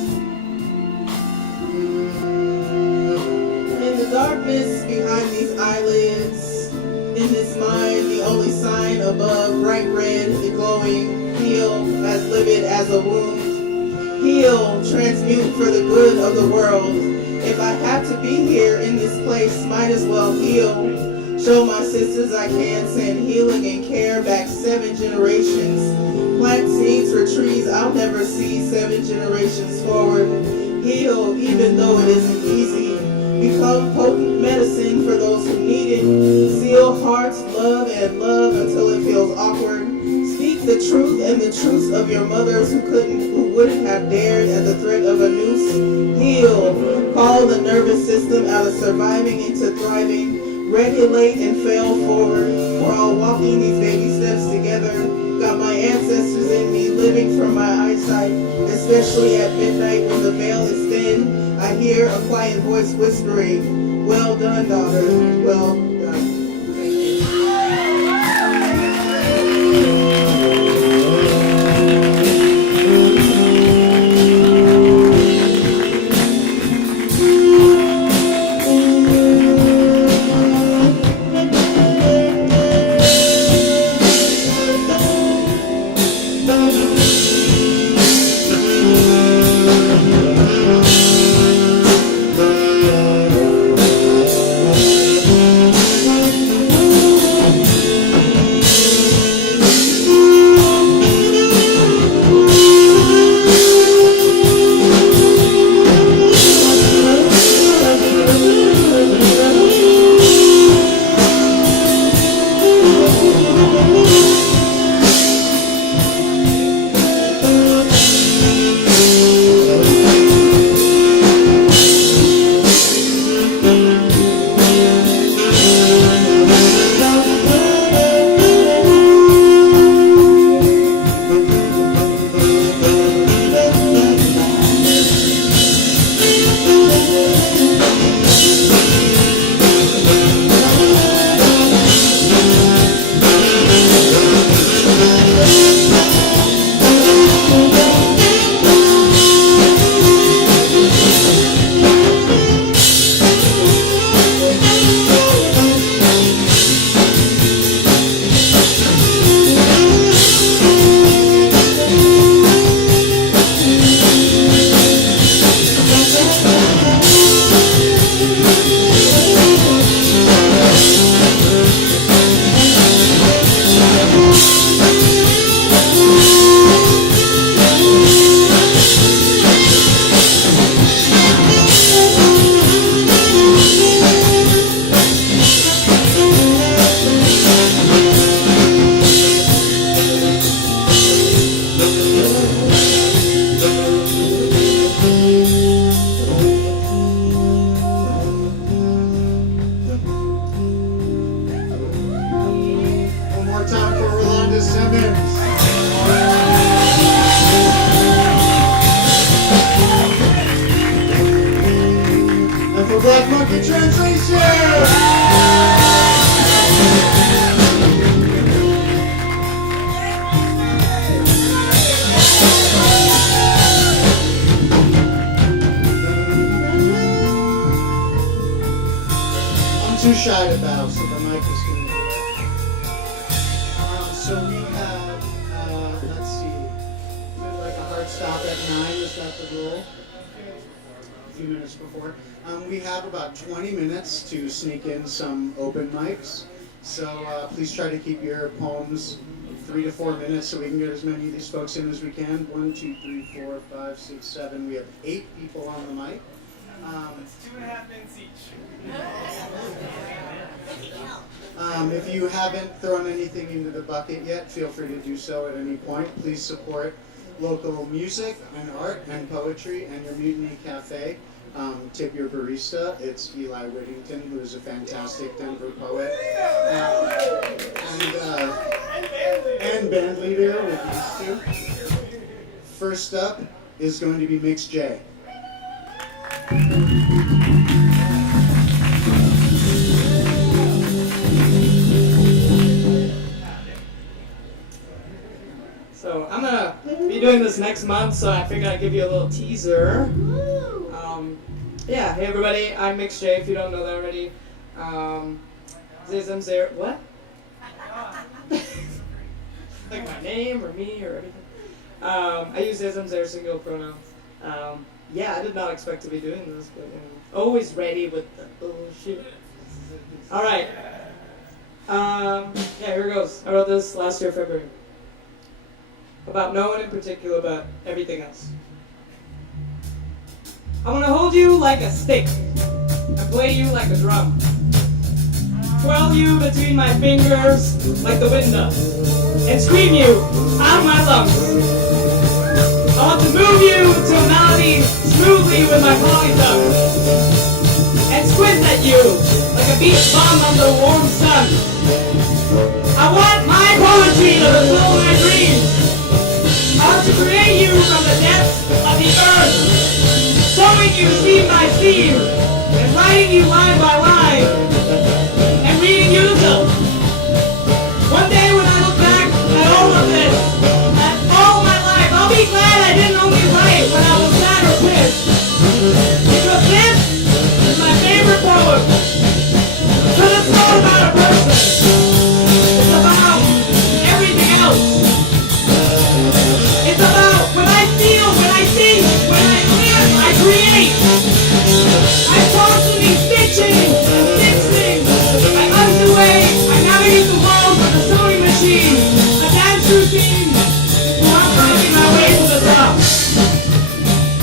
In the darkness behind these eyelids, in this mind, the only sign above, bright red, the glowing, heal, as livid as a wound. Heal, transmute for the good of the world. If I have to be here in this place, might as well heal. Show my sisters I can send healing and care back 7 generations. Plant seeds for trees I'll never see 7 generations forward. Heal even though it isn't easy. Become potent medicine for those who need it. Seal hearts, love and love until it feels awkward. Speak the truth and the truths of your mothers who wouldn't have dared at the threat of a noose. Heal. Call the nervous system out of surviving into thriving. Regulate and fail forward. We're all walking these baby steps together. Got my ancestors in me living from my eyesight. Especially at midnight when the veil is thin, I hear a quiet voice whispering, well done, daughter, well done. Thank you. Black Monkey Translation! I'm too shy to bow, so the mic is going to do that. So we have, let's see, like a hard stop at 9, is that the rule? A few minutes before. We have about 20 minutes to sneak in some open mics, so please try to keep your poems 3 to 4 minutes so we can get as many of these folks in as we can. 1, 2, 3, 4, 5, 6, 7. We have 8 people on the mic. It's 2.5 minutes each. If you haven't thrown anything into the bucket yet, feel free to do so at any point. Please support local music and art and poetry and your Mutiny Cafe. Tip your barista. It's Eli Whittington, who is a fantastic Denver poet and band leader with these two. First up is going to be Mix J. doing this next month, so I figured I'd give you a little teaser. Yeah, hey everybody, I'm Mix J, if you don't know that already. Zism's there. What? Like my name or me or everything. I use Zism's there, single pronoun. Yeah, I did not expect to be doing this, but always ready with the bullshit. Alright. Yeah, here goes. I wrote this last year, February. About no one in particular, but everything else. I want to hold you like a stick and play you like a drum. Twirl you between my fingers like the wind does, and scream you out of my lungs. I want to move you to a melody smoothly with my polytongue, and squint at you like a beach bum under the warm sun. I want my poetry to fulfill my dreams. I want to create you from the depths of the earth, sowing you seed by seed, and writing you line by line, and reading you the. One day when I look back at all of this, at all my life, I'll be glad I didn't only write when I was sad or pissed. Because this is my favorite poem. Because it's not about a person. It's about everything else. It's about when I feel, when I think, when I live, I create. I'm constantly stitching and stitching. I undulate, I navigate the walls of the sewing machine. A dance routine. I'm finding my way to the top.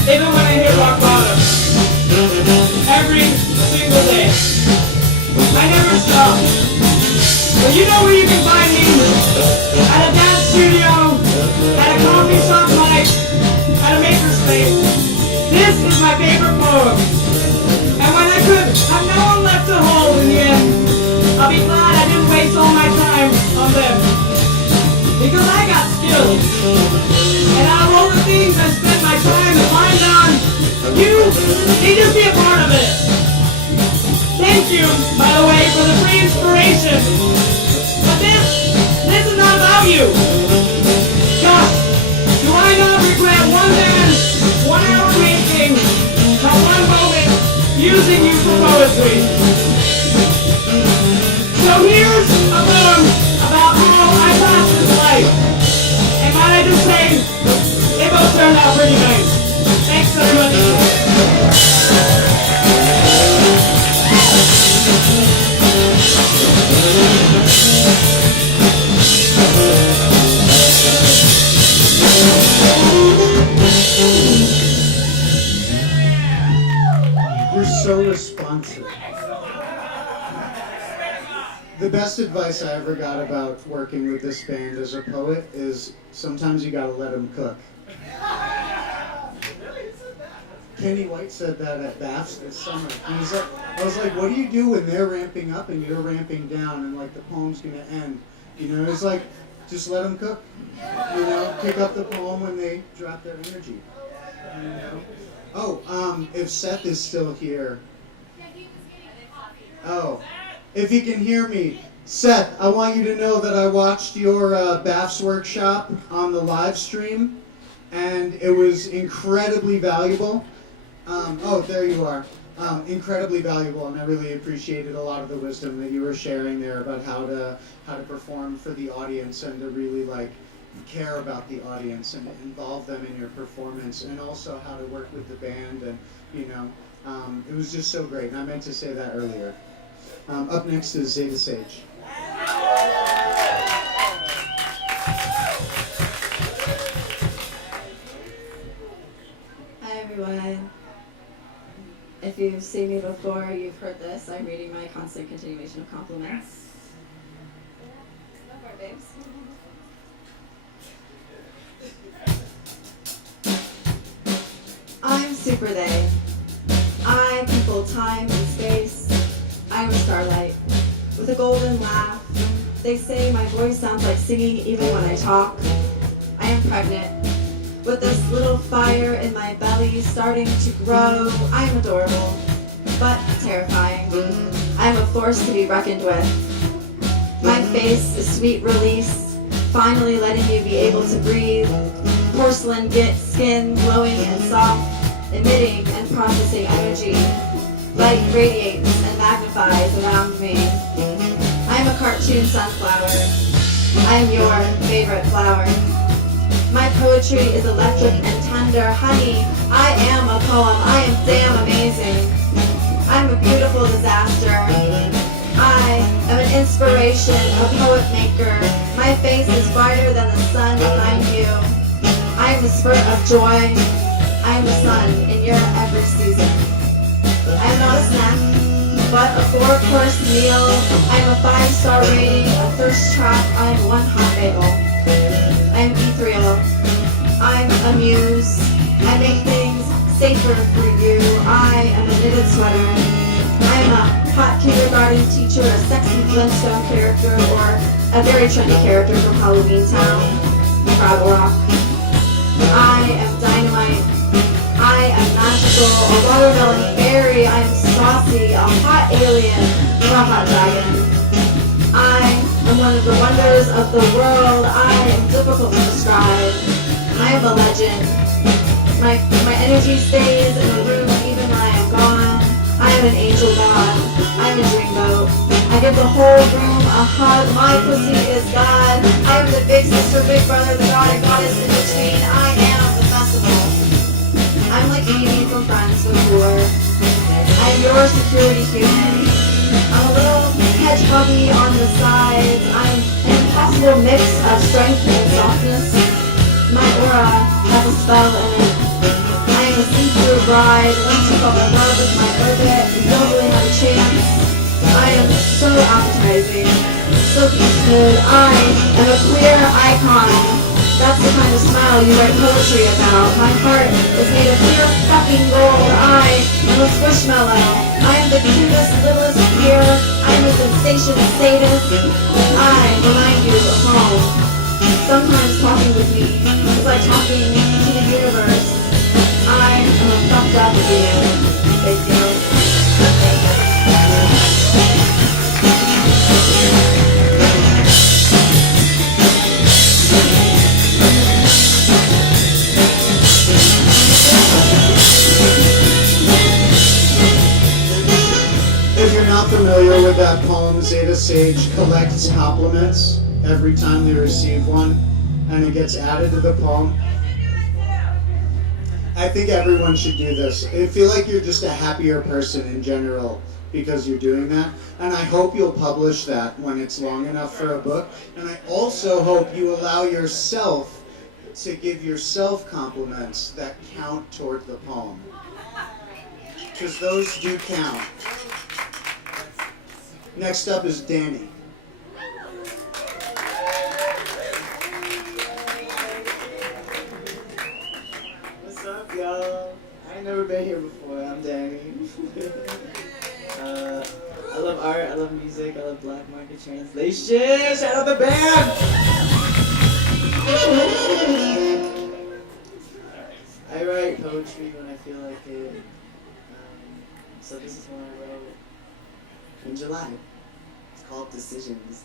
Even when I hit rock bottom. Every single day. I never stop. But you know where you can find me. At a dance studio, at a coffee shop night, at a makerspace. This is my favorite poem. And when I could have no one left to hold in the end, I'll be glad I didn't waste all my time on them. Because I got skills. And out of all the things I spent my time to find on, you need to be a part of it. Thank you, by the way, for the free inspiration. But this is not about you. Gosh, do I not regret one dance, 1 hour making, not one moment using you for poetry. So here's a poem about how I passed this life. And might I just say, they both turned out pretty nice. Thanks very much. We're so responsive. The best advice I ever got about working with this band as a poet is sometimes you gotta let them cook. Kenny White said that at BAFS this summer. He was like, I was like, what do you do when they're ramping up and you're ramping down and like the poem's gonna end? You know, it's like, just let them cook. You know, pick up the poem when they drop their energy. You know? Oh, if Seth is still here. Oh, if he can hear me. Seth, I want you to know that I watched your BAFS workshop on the live stream, and it was incredibly valuable. Oh, there you are. Incredibly valuable, and I really appreciated a lot of the wisdom that you were sharing there about how to perform for the audience and to really like care about the audience and involve them in your performance, and also how to work with the band, and you know, it was just so great. And I meant to say that earlier. Up next is Zeta Sage. Hi everyone. If you've seen me before, you've heard this. I'm reading my constant continuation of compliments. Go for it, babes. I'm Super They. I control time and space. I'm a starlight with a golden laugh. They say my voice sounds like singing even when I talk. I am pregnant with this little fire in my belly starting to grow. I am adorable, but terrifying. I am a force to be reckoned with. My face is sweet release, finally letting you be able to breathe. porcelain skin, glowing and soft, emitting and processing energy. Light radiates and magnifies around me. I am a cartoon sunflower. I am your favorite flower. My poetry is electric and tender. Honey, I am a poem. I am damn amazing. I'm a beautiful disaster. I am an inspiration, a poet maker. My face is brighter than the sun behind you. I am a spurt of joy. I am the sun in your every season. I am not a snack, but a 4-course meal. I am a 5-star rating, a thirst trap. I am one hot bagel. I am ethereal. I'm a muse. I make things safer for you. I am a knitted sweater. I am a hot kindergarten teacher, a sexy Flintstone character, or a very trendy character from Halloween Town, Fraggle Rock. I am dynamite. I am magical, a watermelon berry. I am saucy, a hot alien, or a hot dragon. I am one of the wonders of the world. I am difficult to describe. I am a legend. My energy stays in the room even when I am gone. I am an angel god. I am a dreamboat. I give the whole room a hug. My pussy is God. I am the big sister, big brother, the god and goddess in between. I am the festival. I'm like Amy from Friends before. I am your security human. I'm a little hedgehoggy on the sides. I'm an impossible mix of strength and softness. My aura has a spell in it. I am a see-through bride. Once you fall in love with my orbit, you don't really have a chance. I am so appetizing, so good. I am a queer icon. That's the kind of smile you write poetry about. My heart is made of pure fucking gold. I am a squishmallow. I am the cutest, littlest queer. I am a sensation sadist. I remind you of home. Sometimes talking with me is like talking to the universe. I am a fucked up being. Thank you. If you're not familiar with that poem, Zeta Sage collects compliments every time they receive one, and it gets added to the poem. I think everyone should do this. I feel like you're just a happier person in general because you're doing that, and I hope you'll publish that when it's long enough for a book, and I also hope you allow yourself to give yourself compliments that count toward the poem, because those do count. Next up is Danny. What's up, y'all? I ain't never been here before. I'm Danny. I love art, I love music, I love black market translation. Shout out the band! I write poetry when I feel like it. So this is one I wrote in July. It's called Decisions.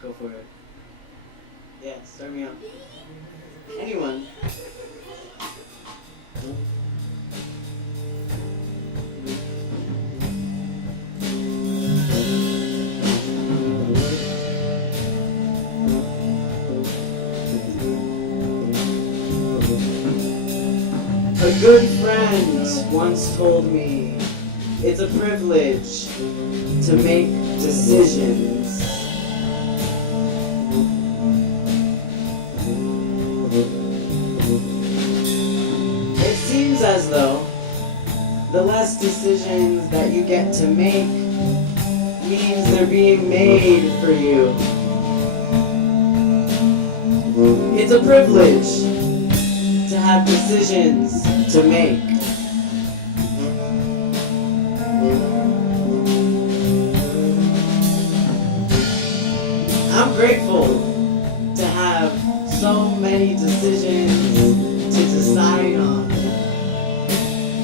Go for it. Yeah, start me up. Anyone. A good friend once told me it's a privilege to make decisions. It seems as though the less decisions that you get to make means they're being made for you. It's a privilege to have decisions to make. I'm grateful to many decisions to decide on.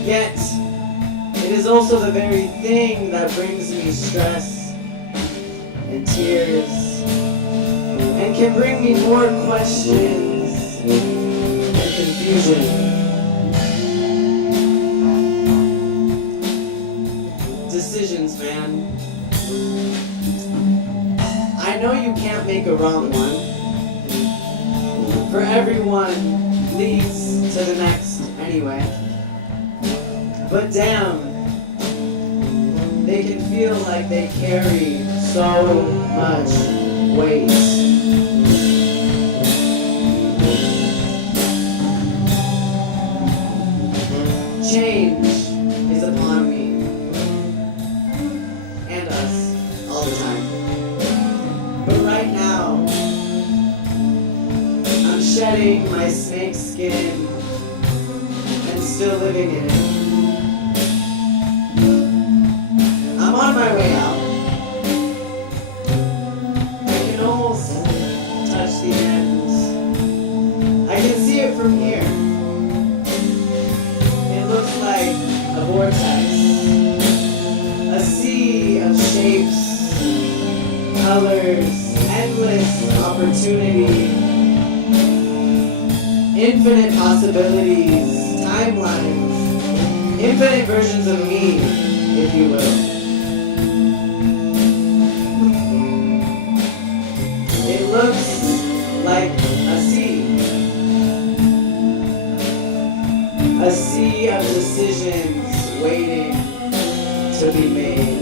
Yet, it is also the very thing that brings me stress and tears and can bring me more questions and confusion. Decisions, man. I know you can't make a wrong one. For everyone leads to the next anyway. But damn, they can feel like they carry so much weight. Change is upon me. And us, all the time. But right now, I'm shedding my snake skin and still living in it. I'm on my way out. I can almost touch the ends. I can see it from here. It looks like a vortex. A sea of shapes, colors, endless opportunity, infinite possibilities, timelines, infinite versions of me, if you will. It looks like a sea of decisions waiting to be made.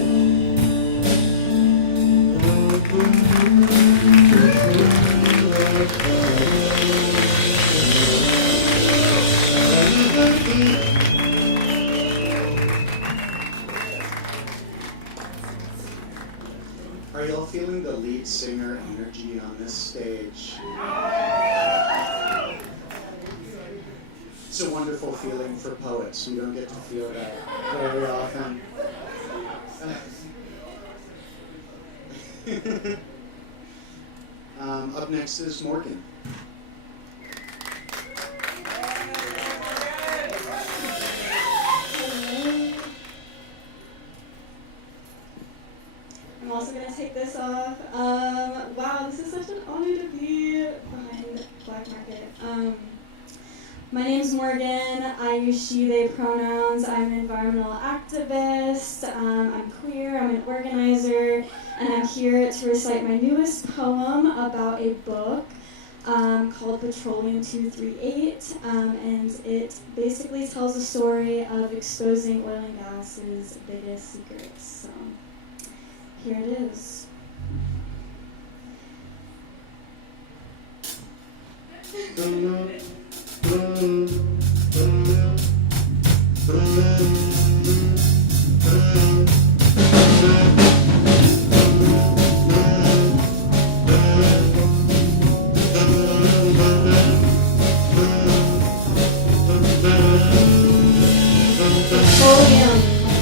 Are y'all feeling the lead singer energy on this stage? It's a wonderful feeling for poets. We don't get to feel that very often. Up next is Morgan. I'm also going to take this off. Wow, this is such an honor to be behind Black Market. My name's Morgan. I use she, they pronouns. I'm an environmental activist. I'm queer. I'm an organizer. And I'm here to recite my newest poem about a book called Petroleum 238. And it basically tells the story of exposing oil and gas's biggest secrets. So here it is. Petroleum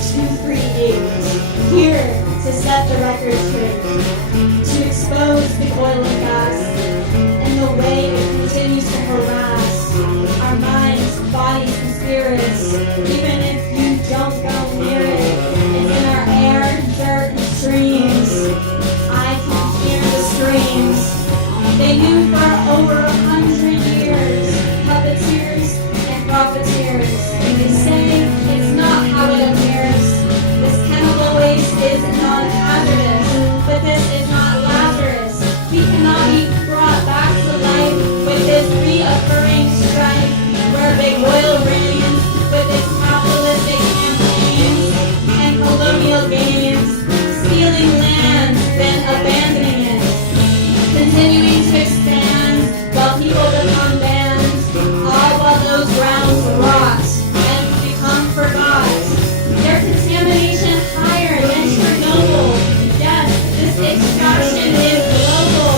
238, here to set the record straight, to expose the oil and gas and the way it continues to harass our minds, bodies, and spirits. Even if you don't go near it, it's in our air, dirt, and streams. I can hear the screams. They knew for over 100 years, puppeteers and profiteers. They say it's not how it appears. This chemical waste is non-hazardous, but this is not Lazarus. We cannot be brought back to life with this reoccurring strife, where big oil reigns with its capitalistic campaigns and colonial gains, stealing land, then abandoning it, continuing to expand while people become banned, all while those grounds rot and become forgot. Their contamination higher than Chernobyl. Yes, this extraction is global.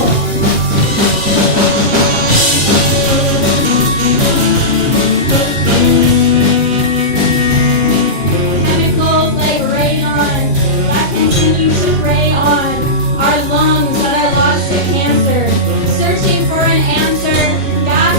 Chemicals like radon that continue to prey on our lungs that are lost to cancer. Searching for an answer, gas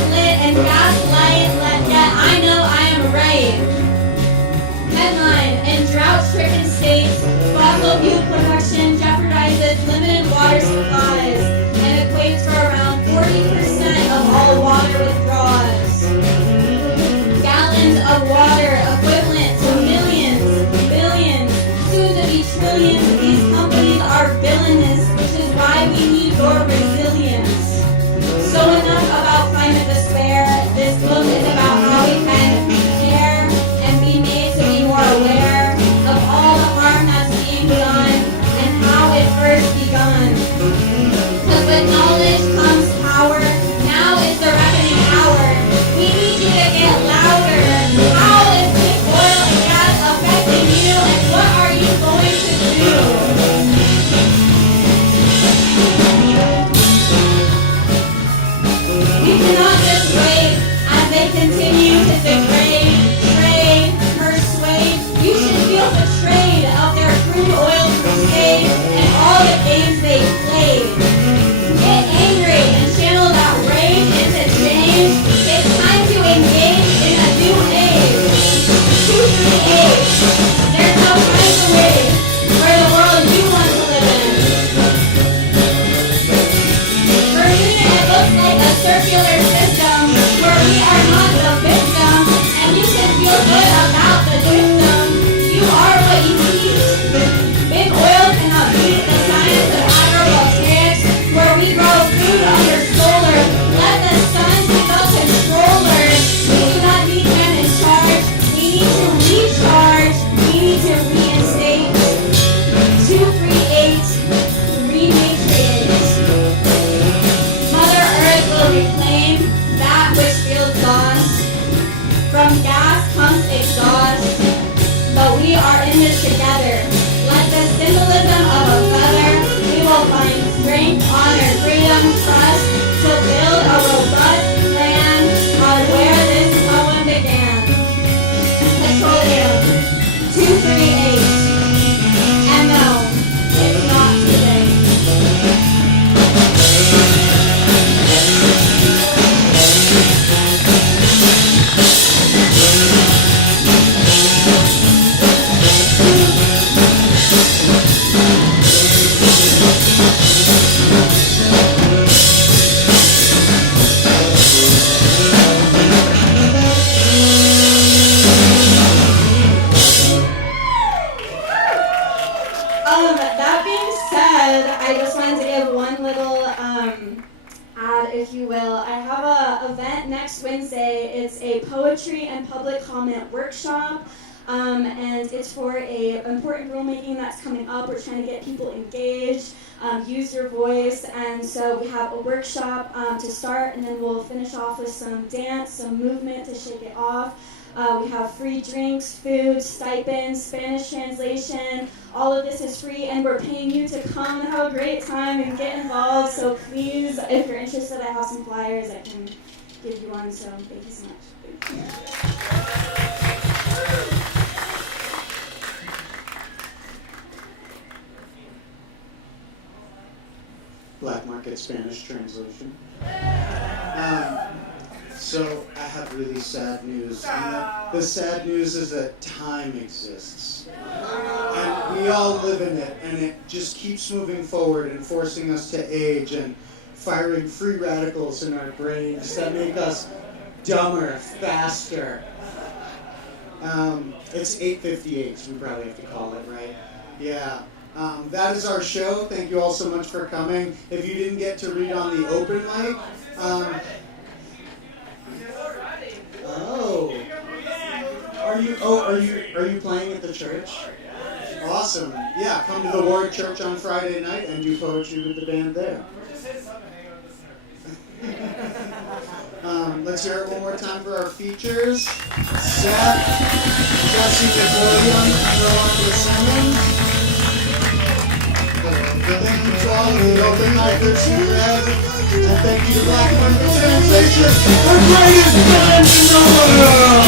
It's a poetry and public comment workshop. And it's for a important rulemaking that's coming up. We're trying to get people engaged, use your voice, and so we have a workshop to start, and then we'll finish off with some dance, some movement to shake it off. We have free drinks, food, stipends, Spanish translation. All of this is free, and we're paying you to come and have a great time and get involved. So please, if you're interested, I have some flyers I can give you one. So thank you so much. Thank you. Black market Spanish translation. So I have really sad news. And the sad news is that time exists. And we all live in it, and it just keeps moving forward and forcing us to age and firing free radicals in our brains that make us dumber, faster. It's 8:58, so we probably have to call it, right? Yeah. That is our show. Thank you all so much for coming. If you didn't get to read on the open mic, are you playing at the church? Awesome. Yeah, come to the Ward Church on Friday night and do poetry with the band there. Let's hear it one more time for our features. Seth, Jesse McWilliams, and Rolanda Simmons. Thank you to all of the open micers who read, and thank you to Black Market Translation, the greatest band in the world!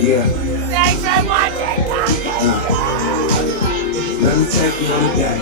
Yeah. Thanks for watching. Let me take you on a day.